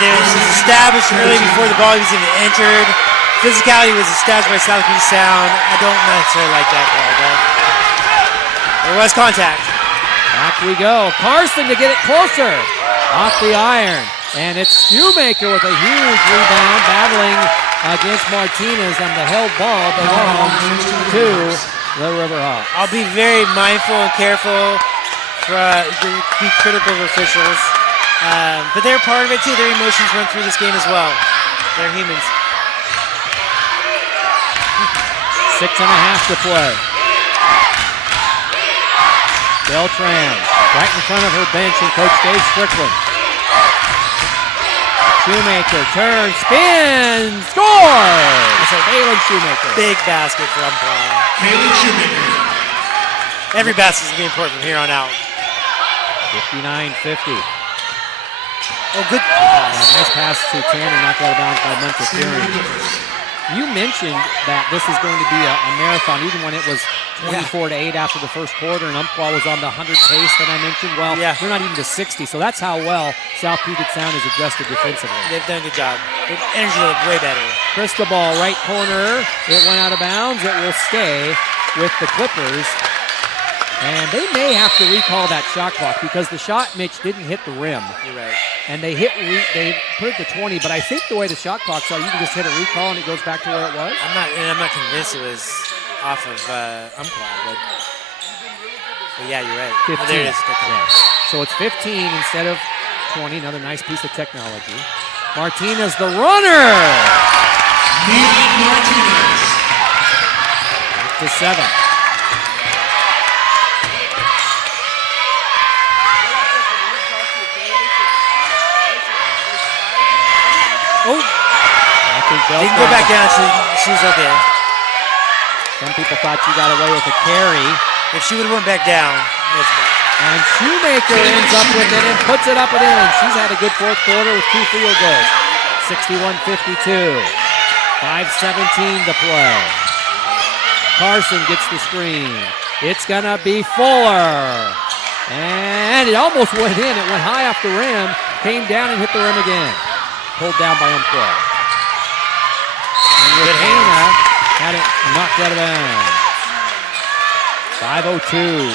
It was established early before the ball was even entered. Physicality was established by South Puget Sound. I don't necessarily like that call, but there was contact. Back we go. Carson to get it closer. Off the iron. And it's Shoemaker with a huge rebound, battling against Martinez, and the held ball belongs to the Riverhawks. I'll be very mindful and careful to be critical of officials. But they're part of it too. Their emotions run through this game as well. They're humans. 6.5 to play. Beltran right in front of her bench and Coach Dave Strickland. Shoemaker turns, spins, scores! It's a Kaylin Shoemaker. Big basket for Umpqua. Kaylin Shoemaker. Every basket is going to be important from here on out. 59-50. Oh, good. Nice pass to Tanner, knocked out of bounds by Montefiore. You mentioned that this is going to be a marathon, even when it was 24-8 after the first quarter, and Umpqua was on the 100 pace that I mentioned. Well, they're not even to 60, so that's how well South Puget Sound has adjusted defensively. They've done a good job. Their energy looked way better. Cristobal, right corner. It went out of bounds. It will stay with the Clippers. And they may have to recall that shot clock because the shot, Mitch, didn't hit the rim. You're right. And they put it to 20, but I think the way the shot clocks are, you can just hit a recall and it goes back to where it was. I'm not convinced it was off of Umpqua, but yeah, you're right. 15. Oh, there it is. Yeah. So it's 15 instead of 20. Another nice piece of technology. Martinez, the runner. Martinez. Back to 7. Oh, I think didn't go back down. She was okay. Some people thought she got away with a carry. If she would have went back down, and Shoemaker ends up with it and puts it up and in. She's had a good fourth quarter with 2 field goals. 61-52. 5:17 to play. Carson gets the screen. It's gonna be Fuller. And it almost went in. It went high off the rim, came down and hit the rim again. Pulled down by Umpqua. And Rapena had it knocked out of bounds. 5:02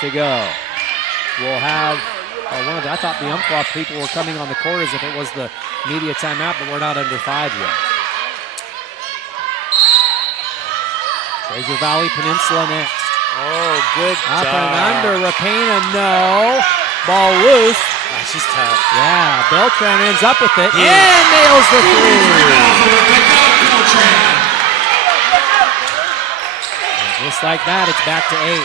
to go. We'll have I thought the Umpqua people were coming on the court as if it was the media timeout, but we're not under 5 yet. Treasure Valley Peninsula next. Oh, good Up job. and under. Rapena, no. Ball loose. Oh, she's tough. Yeah, Beltran ends up with it and nails the 3. Just like that, it's back to 8.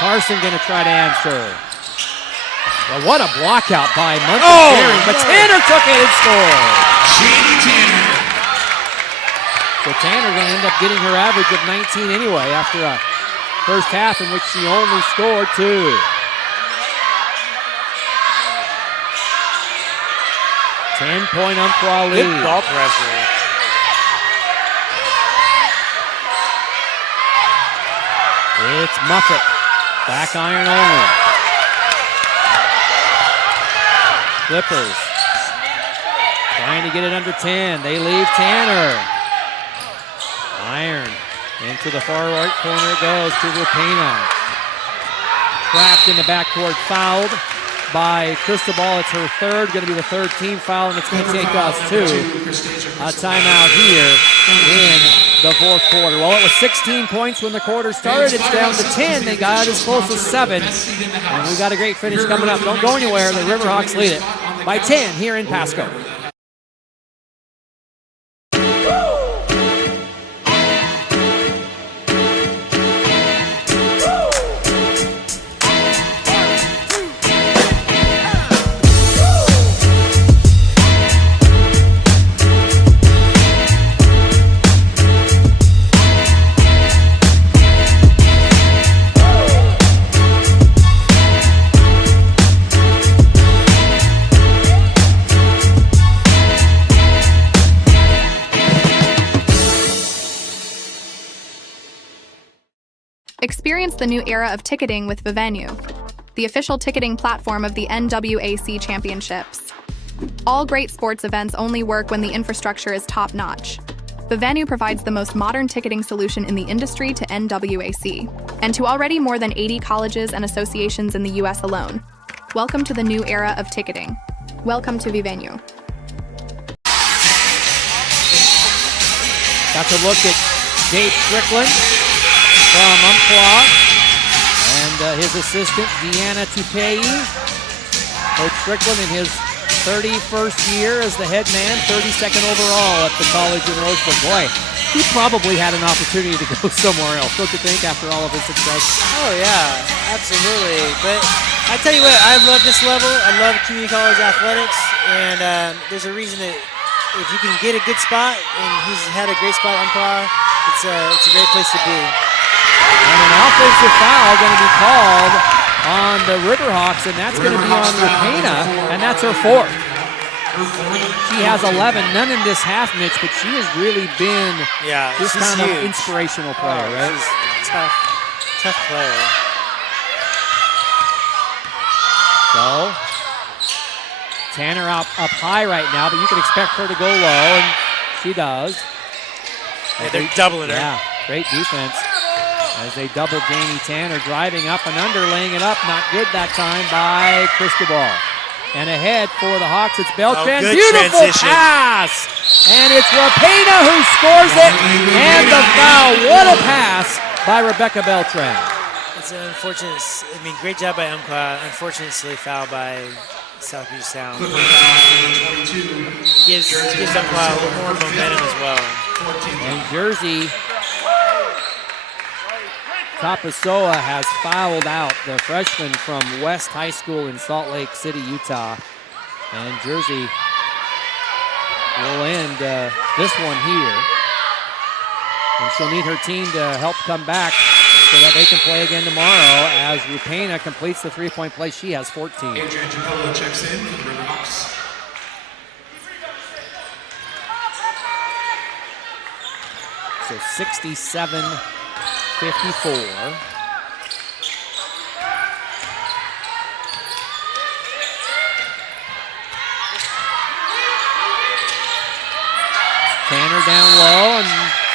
Carson going to try to answer. Well, what a block out by Montefiore, but Tanner took it and scored. Jamie Tanner. So Tanner going to end up getting her average of 19 anyway after a first half in which she only scored 2. 10-point Umpqua lead. Good ball pressure. It's Muffet. Back iron only. Clippers trying to get it under 10. They leave Tanner. Iron into the far right corner it goes to Rapena. Trapped in the backcourt, fouled by Cristobal. It's her third, going to be the third team foul, and it's going to take us to a timeout here in the fourth quarter. Well, it was 16 points when the quarter started. It's down to 10. They got as close as 7. And we got a great finish coming up. Don't go anywhere. The Riverhawks lead it by 10 here in Pasco. Experience the new era of ticketing with Vivenue, the official ticketing platform of the NWAC Championships. All great sports events only work when the infrastructure is top-notch. Vivenue provides the most modern ticketing solution in the industry to NWAC, and to already more than 80 colleges and associations in the U.S. alone. Welcome to the new era of ticketing. Welcome to Vivenue. Got to look at Dave Strickland from Umpqua and his assistant, Deanna Tupei. Coach Strickland in his 31st year as the head man, 32nd overall at the college in Roseburg. Boy, he probably had an opportunity to go somewhere else, don't you think, after all of his success? Oh, yeah, absolutely. But I tell you what, I love this level. I love community college athletics, and there's a reason that if you can get a good spot, and he's had a great spot at Umpqua, it's a great place to be. And an offensive foul going to be called on the Riverhawks, and that's going to be on Rapena, and that's her 4th. She has 11, none in this half, Mitch, but she has really been this kind of inspirational player, right? She's tough player. So, Tanner up high right now, but you can expect her to go low, and she does. Yeah, they're doubling her. Yeah, great defense. As they double Jamie Tanner, driving up and under, laying it up. Not good that time by Cristobal. And ahead for the Hawks, it's Beltran. Beautiful transition. Pass! And it's Rapena who scores it. And the foul. What a pass by Rebecca Beltran. It's an unfortunate, great job by Umpqua. Unfortunately foul by South Puget Sound. Gives Umpqua a little more momentum as well. And Jersey Tapasoa has fouled out, the freshman from West High School in Salt Lake City, Utah. And Jersey will end this one here. And she'll need her team to help come back so that they can play again tomorrow as Rapena completes the three-point play. She has 14. Adrian Giacomo checks in for the Riverhawks. So 67-54. Tanner down low, and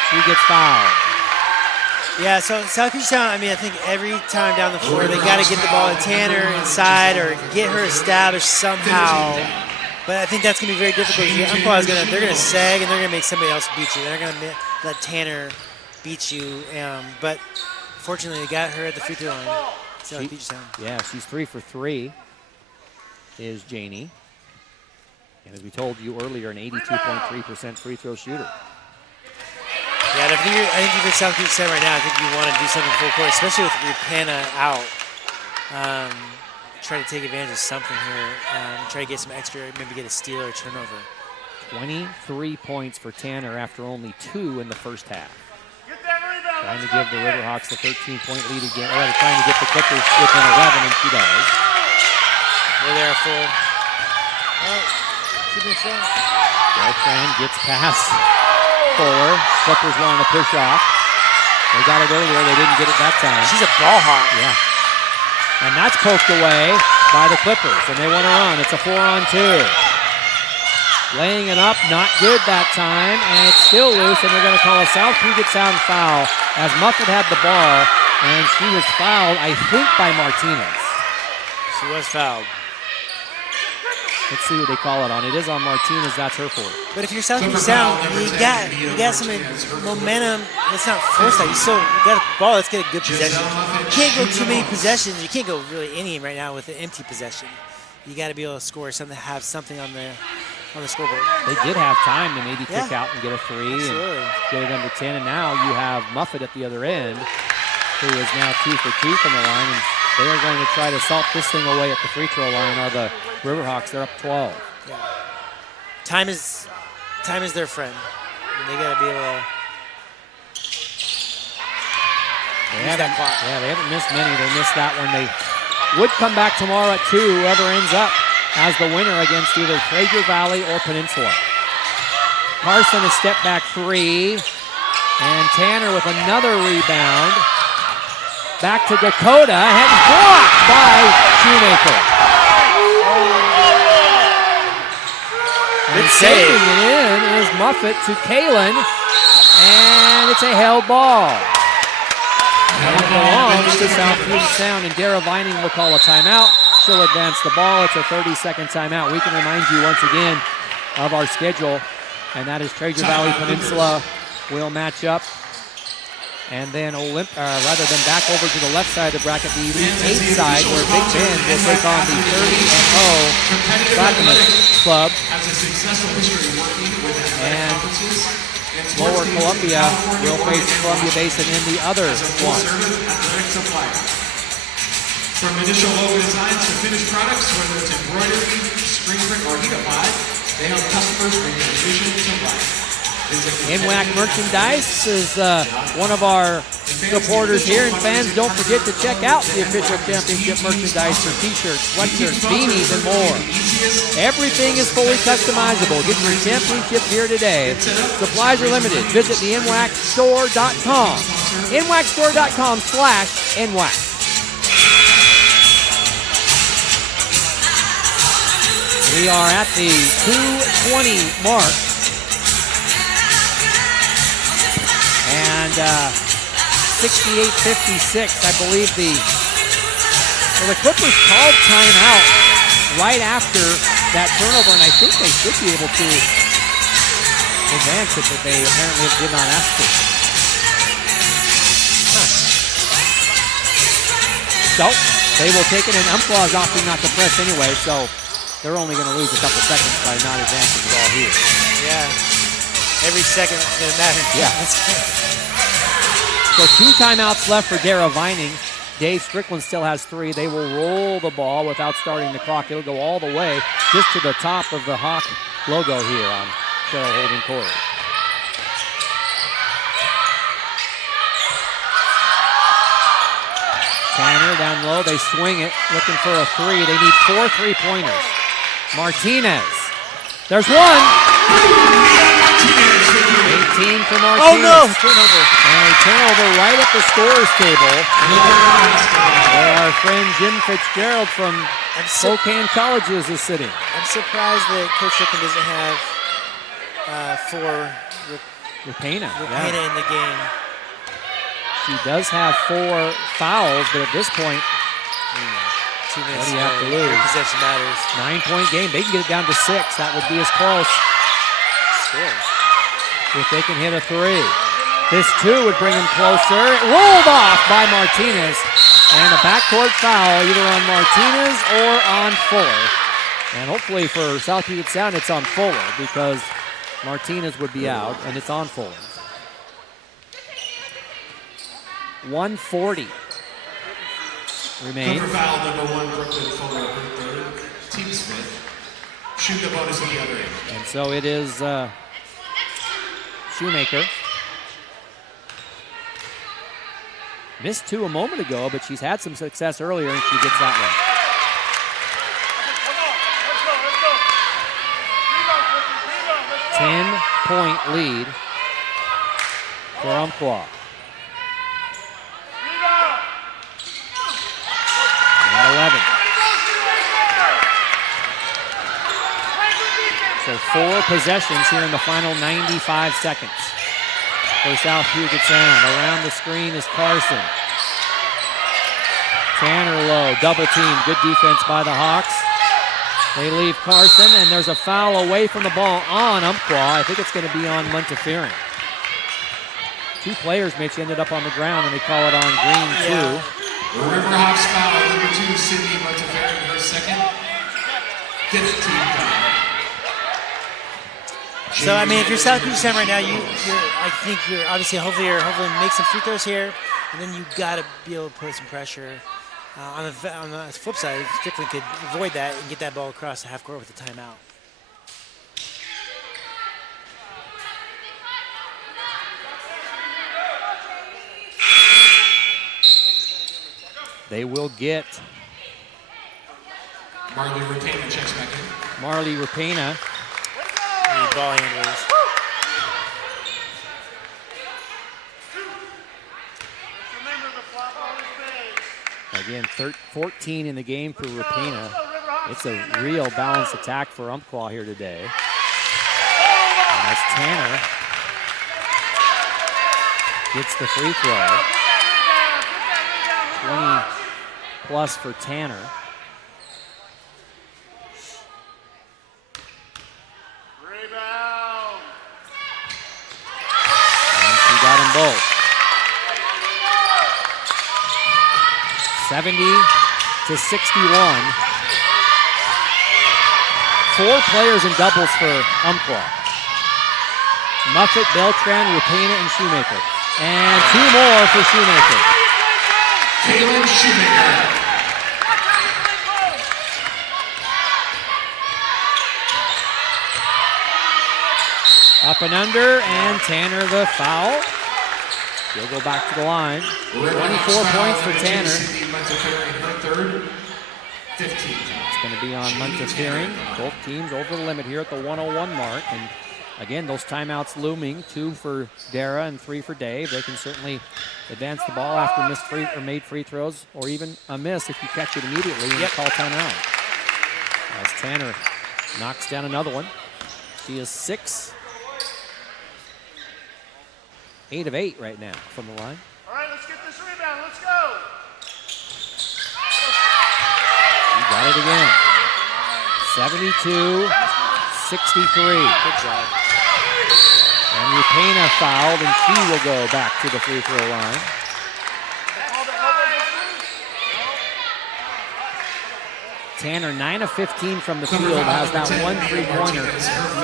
she gets fouled. Yeah, so South Puget Sound, I think every time down the floor, they got to get the ball to Tanner inside or get her established somehow. But I think that's going to be very difficult. Umpqua they're going to sag, and they're going to make somebody else beat you. They're not going to let Tanner beat you. But fortunately, they got her at the free throw line. South Puget Sound. Yeah, she's 3 for 3, is Janie. And as we told you earlier, an 82.3% free throw shooter. Yeah, I think if you're South Puget Sound right now, I think you want to do something full court, especially with Rapena out. Try to take advantage of something here. Try to get some extra, maybe get a steal or a turnover. 23 points for Tanner after only 2 in the first half. Trying to give the Riverhawks the 13-point lead again. Or rather, trying to get the Clippers within 11, and she does. They are full. Beltran gets past Fuller. Clippers wanting to push off. They got it earlier. They didn't get it that time. She's a ball hawk. Yeah. And that's poked away by the Clippers, and they want to run. It's a 4-on-2. Laying it up, not good that time, and it's still loose, and they're going to call a South Puget Sound foul as Muffet had the ball, and she was fouled, I think, by Martinez. She was fouled. Let's see what they call it on. It is on Martinez. That's her fault. But if you're South Puget Sound, you got some momentum. Let's not force that. You got a ball. Let's get a good possession. You can't go too many possessions. You can't go really any right now with an empty possession. You got to be able to score something, have something on the scoreboard. They did have time to maybe kick out and get a 3 absolutely. And get it under 10. And now you have Muffet at the other end, who is now 2 for 2 from the line. And they are going to try to salt this thing away at the free throw line. Are the Riverhawks? They're up 12. Yeah. Time is their friend. They got to be able to. They haven't missed many. They missed that one. They would come back tomorrow at 2. Whoever ends up as the winner against either Fraser Valley or Peninsula. Carson a step back 3. And Tanner with another rebound. Back to Dakota. And blocked by Shoemaker. And saving it in is Muffet to Kalen. And it's a held ball. And it belongs to South Puget Sound, and Dara Vining will call a timeout. She'll advance the ball. It's a 30-second timeout. We can remind you once again of our schedule, and that is Treasure Valley Peninsula will match up. And then rather than back over to the left side of the bracket, the Elite 8 side, where Big Bend will take on the 30-0 Clackamas Club. And Lower Columbia will face Columbia Basin in the other one. From initial logo designs to finished products, whether it's embroidery, screen print, or heat-applied, they help customers bring their vision to life. NWAC Merchandise is one of our supporters here, and fans, don't forget to check out the official championship merchandise for t-shirts, sweatshirts, beanies, and more. Everything is fully customizable. Get your championship gear today. Supplies are limited. Visit the NWACstore.com. NWACstore.com/NWAC. We are at the 2:20 mark. And 68-56, I believe the Clippers called timeout right after that turnover, and I think they should be able to advance it, but they apparently did not ask to. So they will take it, and Umpqua is opting not to press anyway, so they're only going to lose a couple seconds by not advancing the ball here. Yeah. Every second is going to matter. Yeah. So 2 timeouts left for Dara Vining. Dave Strickland still has 3. They will roll the ball without starting the clock. It'll go all the way just to the top of the Hawk logo here on Cheryl Holden Court. Tanner down low. They swing it, looking for a 3. They need 4 3-pointers. Martinez. There's one. 18 for Martinez. Oh no! Turnover. And a turnover right at the scorer's table. Where our friend Jim Fitzgerald from Spokane Colleges is sitting. I'm surprised that Coach Strickland doesn't have Rapena in the game. She does have 4 fouls, but at this point, 2 minutes. What do you have to lose? Possession matters. 9-point game. They can get it down to 6. That would be as close. Sure. If they can hit a 3. This 2 would bring them closer. It rolled off by Martinez. And a backcourt foul either on Martinez or on Fuller. And hopefully for South Puget Sound, it's on Fuller because Martinez would be out, and it's on Fuller. 1:40 remains. Cover foul number 1, Brooklyn Fuller, Team Smith. Shoot the bonus on the other end. And so it is Shoemaker. Missed 2 a moment ago, but she's had some success earlier, and she gets that one. 10-point lead for Umpqua. And 11. So 4 possessions here in the final 95 seconds for South Puget Sound. Around the screen is Carson. Tanner low, double team, good defense by the Hawks. They leave Carson, and there's a foul away from the ball on Umpqua. I think it's going to be on Montefiore. Two players, Mitch, ended up on the ground, and they call it on Green, too. The Riverhawks foul, number 2, Sydney Montefiore, her second. 5th team foul. So I mean, if you're South Puget Sound right now, I think you're obviously hopefully make some free throws here, and then you got to be able to put some pressure. On the flip side, Strickland could avoid that and get that ball across the half court with a timeout. They will get Marley Rapena checks back in. Marley Rapena. Ball handlers. Again, 14 in the game for Rapena. It's a real balanced attack for Umpqua here today. And that's Tanner. Gets the free throw. 20 plus for Tanner. And she got them both. 70-61. 4 players in doubles for Umpqua. Muffet, Beltran, Rapena, and Shoemaker. And 2 more for Shoemaker. Kaylin Shoemaker. Up and under, and Tanner the foul. He'll go back to the line. 24 points for Tanner. It's going to be on Montefiore. Both teams over the limit here at the 101 mark. And again, those timeouts looming. 2 for Dara and 3 for Dave. They can certainly advance the ball after made free throws, or even a miss if you catch it immediately and call timeout. As Tanner knocks down another one. She is 8 of 8 right now from the line. All right, let's get this rebound. Let's go. He got it again. 72-63. Good job. And Rapena fouled, and she will go back to the free throw line. Tanner, 9 of 15 from the field, has that 1 3-pointer,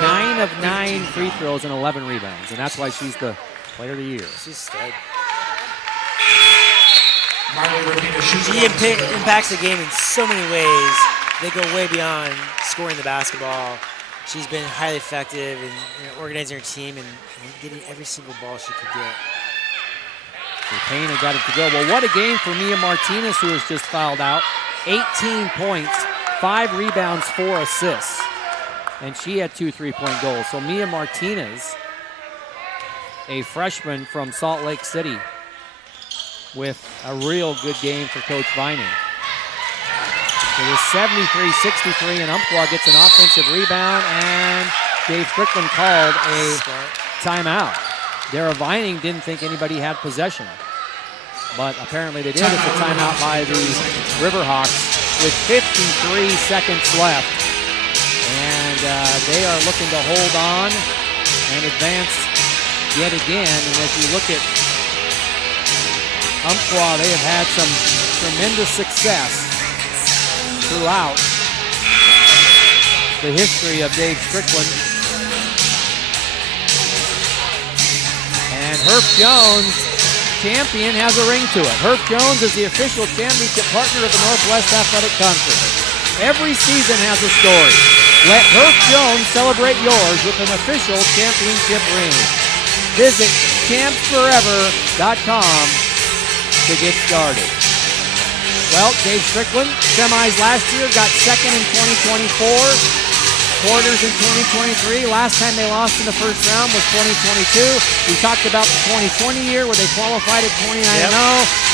9 of 9 free throws, and 11 rebounds. And that's why she's the player of the year. She's stud. She impacts the game in so many ways. They go way beyond scoring the basketball. She's been highly effective in organizing her team and getting every single ball she could get. Rapena got it to go. Well, what a game for Mia Martinez, who has just fouled out. 18 points, 5 rebounds, 4 assists. And she had 2 3-point goals. So Mia Martinez, a freshman from Salt Lake City, with a real good game for Coach Vining. It is 73-63, and Umpqua gets an offensive rebound, and Dave Strickland called a timeout. Dara Vining didn't think anybody had possession, but apparently they did. It's a timeout by the Riverhawks with 53 seconds left, and they are looking to hold on and advance yet again. And as you look at Umpqua, they have had some tremendous success throughout the history of Dave Strickland. And Herb Jones, champion, has a ring to it. Herb Jones is the official championship partner of the Northwest Athletic Conference. Every season has a story. Let Herb Jones celebrate yours with an official championship ring. Visit champsforever.com to get started. Well, Dave Strickland, semis last year, got second in 2024, quarters in 2023. Last time they lost in the first round was 2022. We talked about the 2020 year where they qualified at 29-0,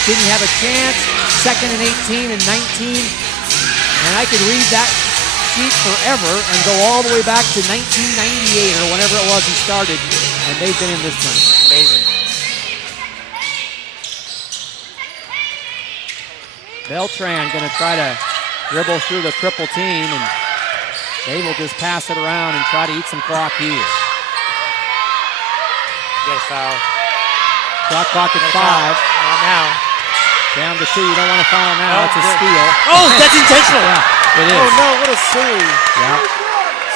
didn't have a chance, second in 18 and 19. And I could read that sheet forever and go all the way back to 1998 or whenever it was he started, and they've been in this tournament. Amazing. Beltran going to try to dribble through the triple team, and They will just pass it around and try to eat some clock here. Get a foul. Shot clock at 5. Not now. Down to 2. You don't want to foul now. It's a good. steal. Oh, that's intentional. Yeah, it is. Oh, no, what a silly. Yeah.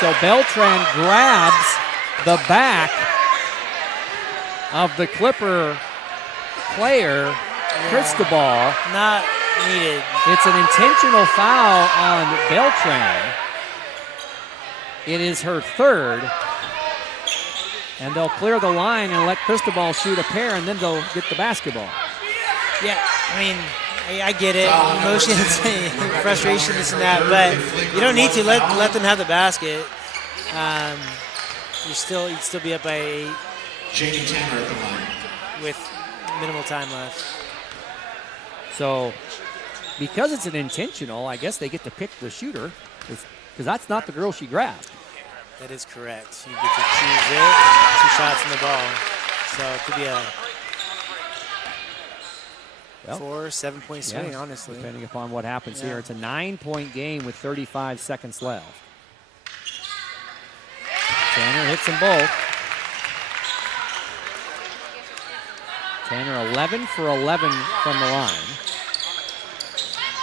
So Beltran grabs the back of the Clipper player, Cristobal. Not needed. It's an intentional foul on Beltran. It is her 3rd. And they'll clear the line and let Cristobal shoot a pair, and then they'll get the basketball. Yeah, I mean, I get it. Emotions, frustration, this and that, but you don't need to let them have the basket. You'd still be up by 8. Jamie Tanner at the line. With minimal time left. So, because it's an intentional, I guess they get to pick the shooter, because that's not the girl she grabbed. That is correct. You get to choose it, and 2 shots in the ball. So it could be a 4-7 point swing, honestly. Depending upon what happens here. It's a 9-point game with 35 seconds left. Tanner hits them both. Tanner 11 for 11 from the line.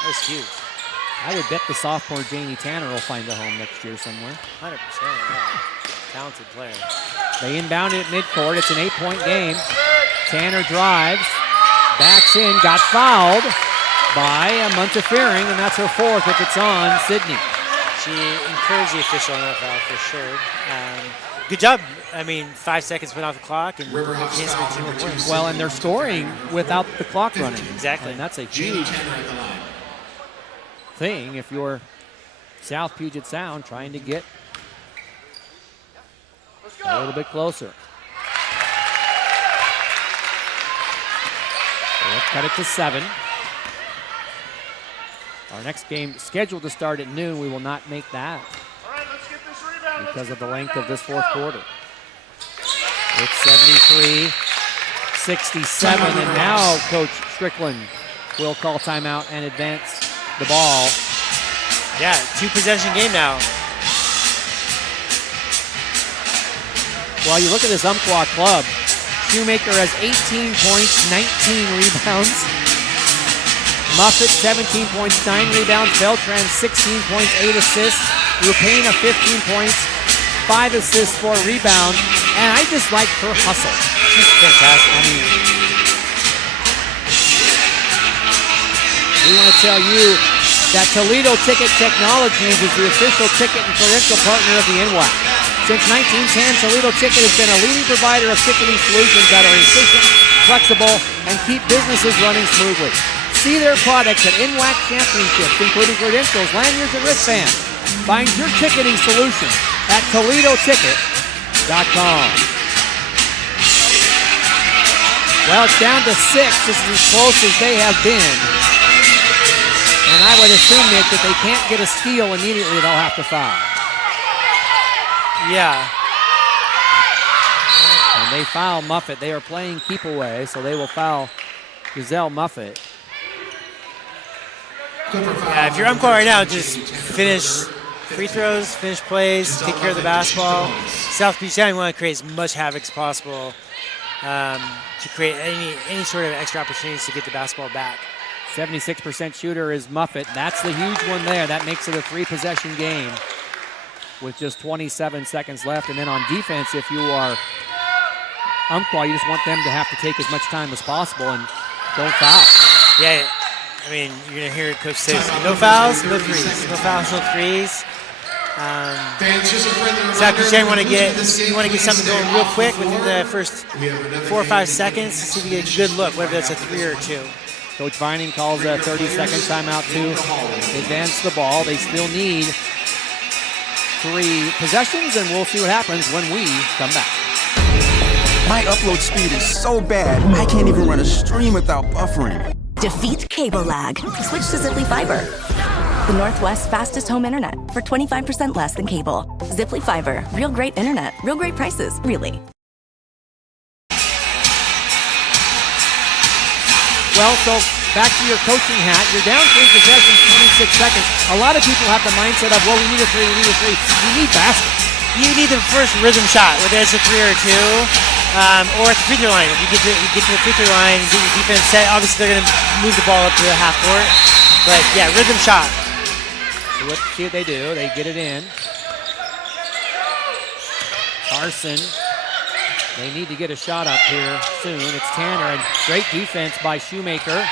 That's huge. I would bet the sophomore Janie Tanner will find a home next year somewhere. 100%, yeah. Talented player. They inbound it at midcourt. It's an 8-point game. Tanner drives, backs in, got fouled by Montefiore, and that's her 4th if it's on Sydney. She encouraged the official on that foul for sure. Good job. I mean, 5 seconds went off the clock, and can't make 2 more points. Well, and they're scoring without the clock running. Exactly. And that's a huge thing if you're South Puget Sound trying to get a little bit closer. So let's cut it to 7. Our next game scheduled to start at noon. We will not make that because of the length of this 4th quarter. It's 73-67, and now Coach Strickland will call timeout and advance the ball. Yeah, 2-possession game now. Well, you look at this Umpqua club. Shoemaker has 18 points, 19 rebounds. Muffet, 17 points, 9 rebounds. Beltran, 16 points, 8 assists. Rupena, 15 points, 5 assists, 4 rebounds. And I just like her hustle. She's fantastic. I mean, we want to tell you that Toledo Ticket Technologies is the official ticket and credential partner of the NWAC. Since 1910, Toledo Ticket has been a leading provider of ticketing solutions that are efficient, flexible, and keep businesses running smoothly. See their products at NWAC Championships, including credentials, lanyards, and wristbands. Find your ticketing solution at ToledoTicket.com. Well, it's down to 6. This is as close as they have been. And I would assume, Nick, that they can't get a steal immediately, they'll have to foul. Yeah. And they foul Muffet. They are playing keep away, so they will foul Giselle Muffet. Yeah, if you're Umpqua right now, just finish free throws, finish plays, take care of the basketball. South Beach County want to create as much havoc as possible to create any sort of extra opportunities to get the basketball back. 76% shooter is Muffet. That's the huge one there. That makes it a 3-possession game with just 27 seconds left. And then on defense, if you are Umpqua, you just want them to have to take as much time as possible and don't foul. Yeah, I mean, you're going to hear Coach say, no fouls, no threes. No fouls, no threes. South Beach County want to get something going real quick within the first 4 or 5 seconds to see if you get a good look, whether that's a 3 or 2. Coach Vining calls a 30-second timeout to advance the ball. They still need 3 possessions, and we'll see what happens when we come back. My upload speed is so bad, I can't even run a stream without buffering. Defeat cable lag. Switch to Ziply Fiber, the Northwest's fastest home internet for 25% less than cable. Ziply Fiber, real great internet, real great prices, really. Well, so back to your coaching hat. You're down 3 possessions, 26 seconds. A lot of people have the mindset of, well, we need a 3, we need a 3. You need baskets. You need the first rhythm shot, whether it's a 3 or a 2, or at the free throw line. If you get to the free throw line and get your defense set, obviously they're going to move the ball up to the half court. But yeah, rhythm shot. So let's see what they do. They get it in. Carson. They need to get a shot up here soon. It's Tanner, and great defense by Shoemaker.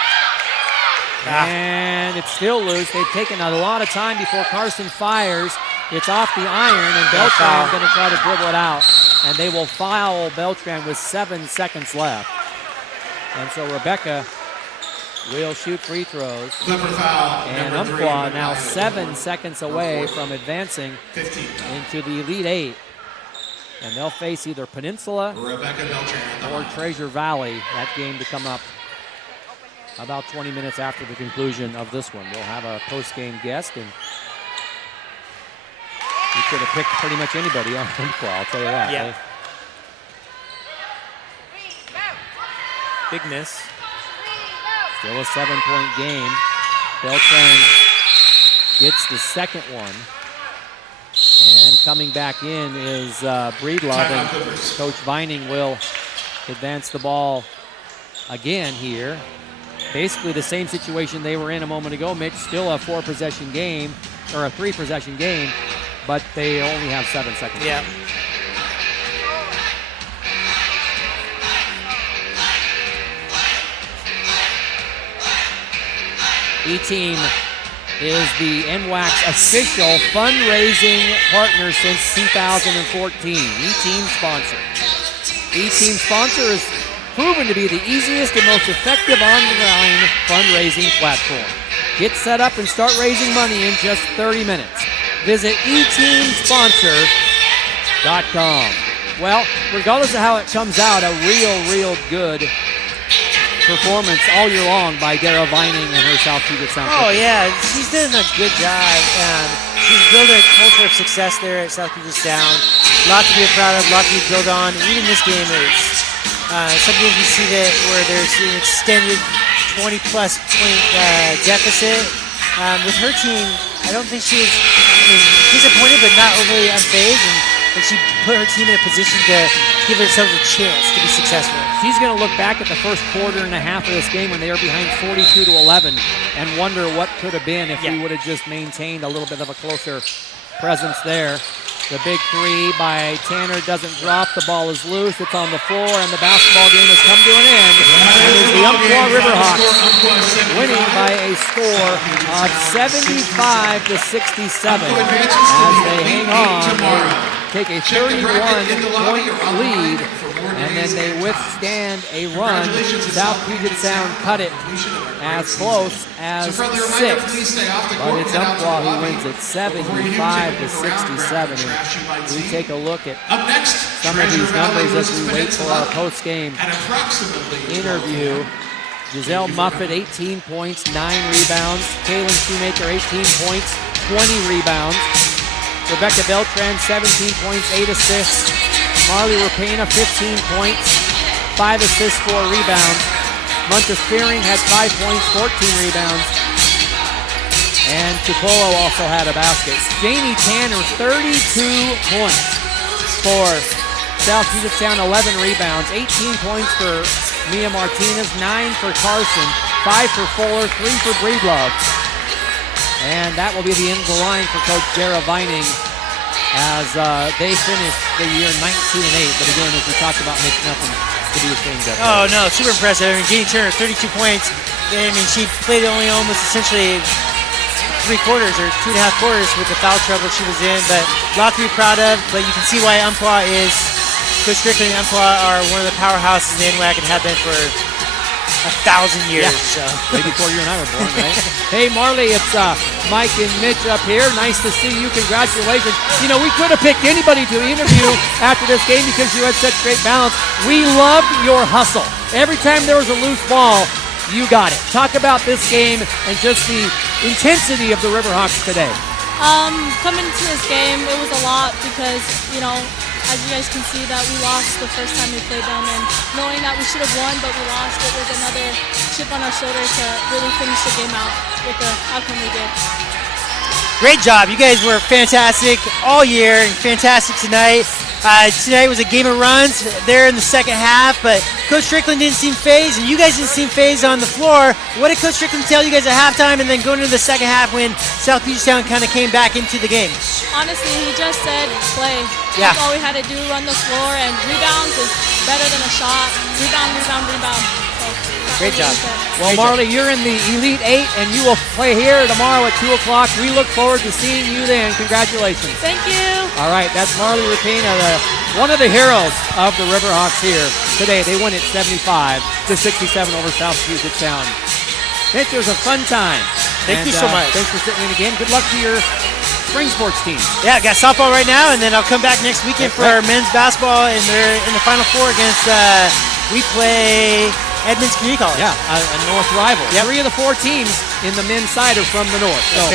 And it's still loose. They've taken a lot of time before Carson fires. It's off the iron, and Beltran's going to try to dribble it out. And they will foul Beltran with 7 seconds left. And so Rebecca will shoot free throws. And Umpqua now 7 seconds away from advancing into the Elite Eight. And they'll face either Peninsula or Treasure Valley. That game to come up about 20 minutes after the conclusion of this one. We'll have a post-game guest, and we could have picked pretty much anybody on Umpqua, I'll tell you that. Yeah. Big miss. Still a 7-point game. Beltran gets the second one. And coming back in is Breedlove, and Coach Vining will advance the ball again here. Basically the same situation they were in a moment ago, Mitch. Still a 4-possession game, or a 3-possession game, but they only have 7 seconds. Yeah. E-Team is the NWAC's official fundraising partner since 2014. E-Team sponsor. E-Team sponsor is proven to be the easiest and most effective online fundraising platform. Get set up and start raising money in just 30 minutes. Visit eteamsponsor.com. Well, regardless of how it comes out, a real good performance all year long by Dara Vining and her South Puget Sound. Oh yeah, she's doing a good job, and she's building a culture of success there at South Puget Sound. A lot to be proud of, a lot to be built on. Even this game, it's sometimes you see that where there's an extended 20-plus point deficit. With her team, I don't think she was disappointed, but not overly unfazed, and she put her team in a position to give themselves a chance to be successful. She's going to look back at the first quarter and a half of this game when they were behind 42-11 and wonder what could have been if we would have just maintained a little bit of a closer presence there. The big 3 by Tanner doesn't drop. The ball is loose. It's on the floor, and the basketball game has come to an end. It is the Umpqua Riverhawks winning by a score of 75-67 as they hang on and take a 31-point lead, and then they withstand a run. South Puget Sound cut it as close as 6, but it's Umpqua who wins it 75-67. And we take a look at some of these numbers as we wait for our post-game interview. Giselle Muffett, 18 points, 9 rebounds. Kaylin Shoemaker, 18 points, 20 rebounds. Rebecca Beltran, 17 points, 8 assists. Marley Rapena, 15 points, 5 assists, 4 rebounds. Munta Fearing had 5 points, 14 rebounds. And Tupolo also had a basket. Jamie Tanner, 32 points for South Puget Sound, 11 rebounds. 18 points for Mia Martinez, 9 for Carson, 5 for Fuller, 3 for Breedlove. And that will be the end of the line for Coach Dara Vining as they finish the year 19-8. But again, as we talked about, Mitch, nothing to be ashamed of. Oh, no, super impressive. I mean, Katie Turner, 32 points. I mean, she played only almost essentially 3 quarters or 2.5 quarters with the foul trouble she was in. But a lot to be proud of. But you can see why Umpqua is, Coach Strickland and Umpqua are one of the powerhouses in the NWAC and have been for 1,000 years. Yeah. So. Way before you and I were born, right? Hey, Marley, it's Mike and Mitch up here. Nice to see you. Congratulations. You know, we could have picked anybody to interview after this game because you had such great balance. We loved your hustle. Every time there was a loose ball, you got it. Talk about this game and just the intensity of the Riverhawks today. Coming to this game, it was a lot because, you know, as you guys can see, that we lost the first time we played them, and knowing that we should have won, but we lost, it was another chip on our shoulder to really finish the game out with the outcome we did. Great job. You guys were fantastic all year and fantastic tonight. Tonight was a game of runs there in the second half, but Coach Strickland didn't seem phased, and you guys didn't seem phased on the floor. What did Coach Strickland tell you guys at halftime and then going into the second half when South Puget Sound kind of came back into the game? Honestly, he just said play. Yeah. That's all we had to do, run the floor, and rebounds is better than a shot. Rebound, rebound, rebound. So, great job. Well, Marley, you're in the Elite 8, and you will play here tomorrow at 2 o'clock. We look forward to seeing you then. Congratulations. Thank you. All right, that's Marley Rapina, one of the heroes of the Riverhawks here today. They win it 75-67 over South Puget Sound. Mitch, it was a fun time. Thank you so much. Thanks for sitting in again. Good luck to your spring sports team. Yeah, I got softball right now, and then I'll come back next weekend for our men's basketball, and they're in the Final Four against, we play Edmonds Community College. Yeah, a North rival. Yep. 3 of the 4 teams in the men's side are from the North. So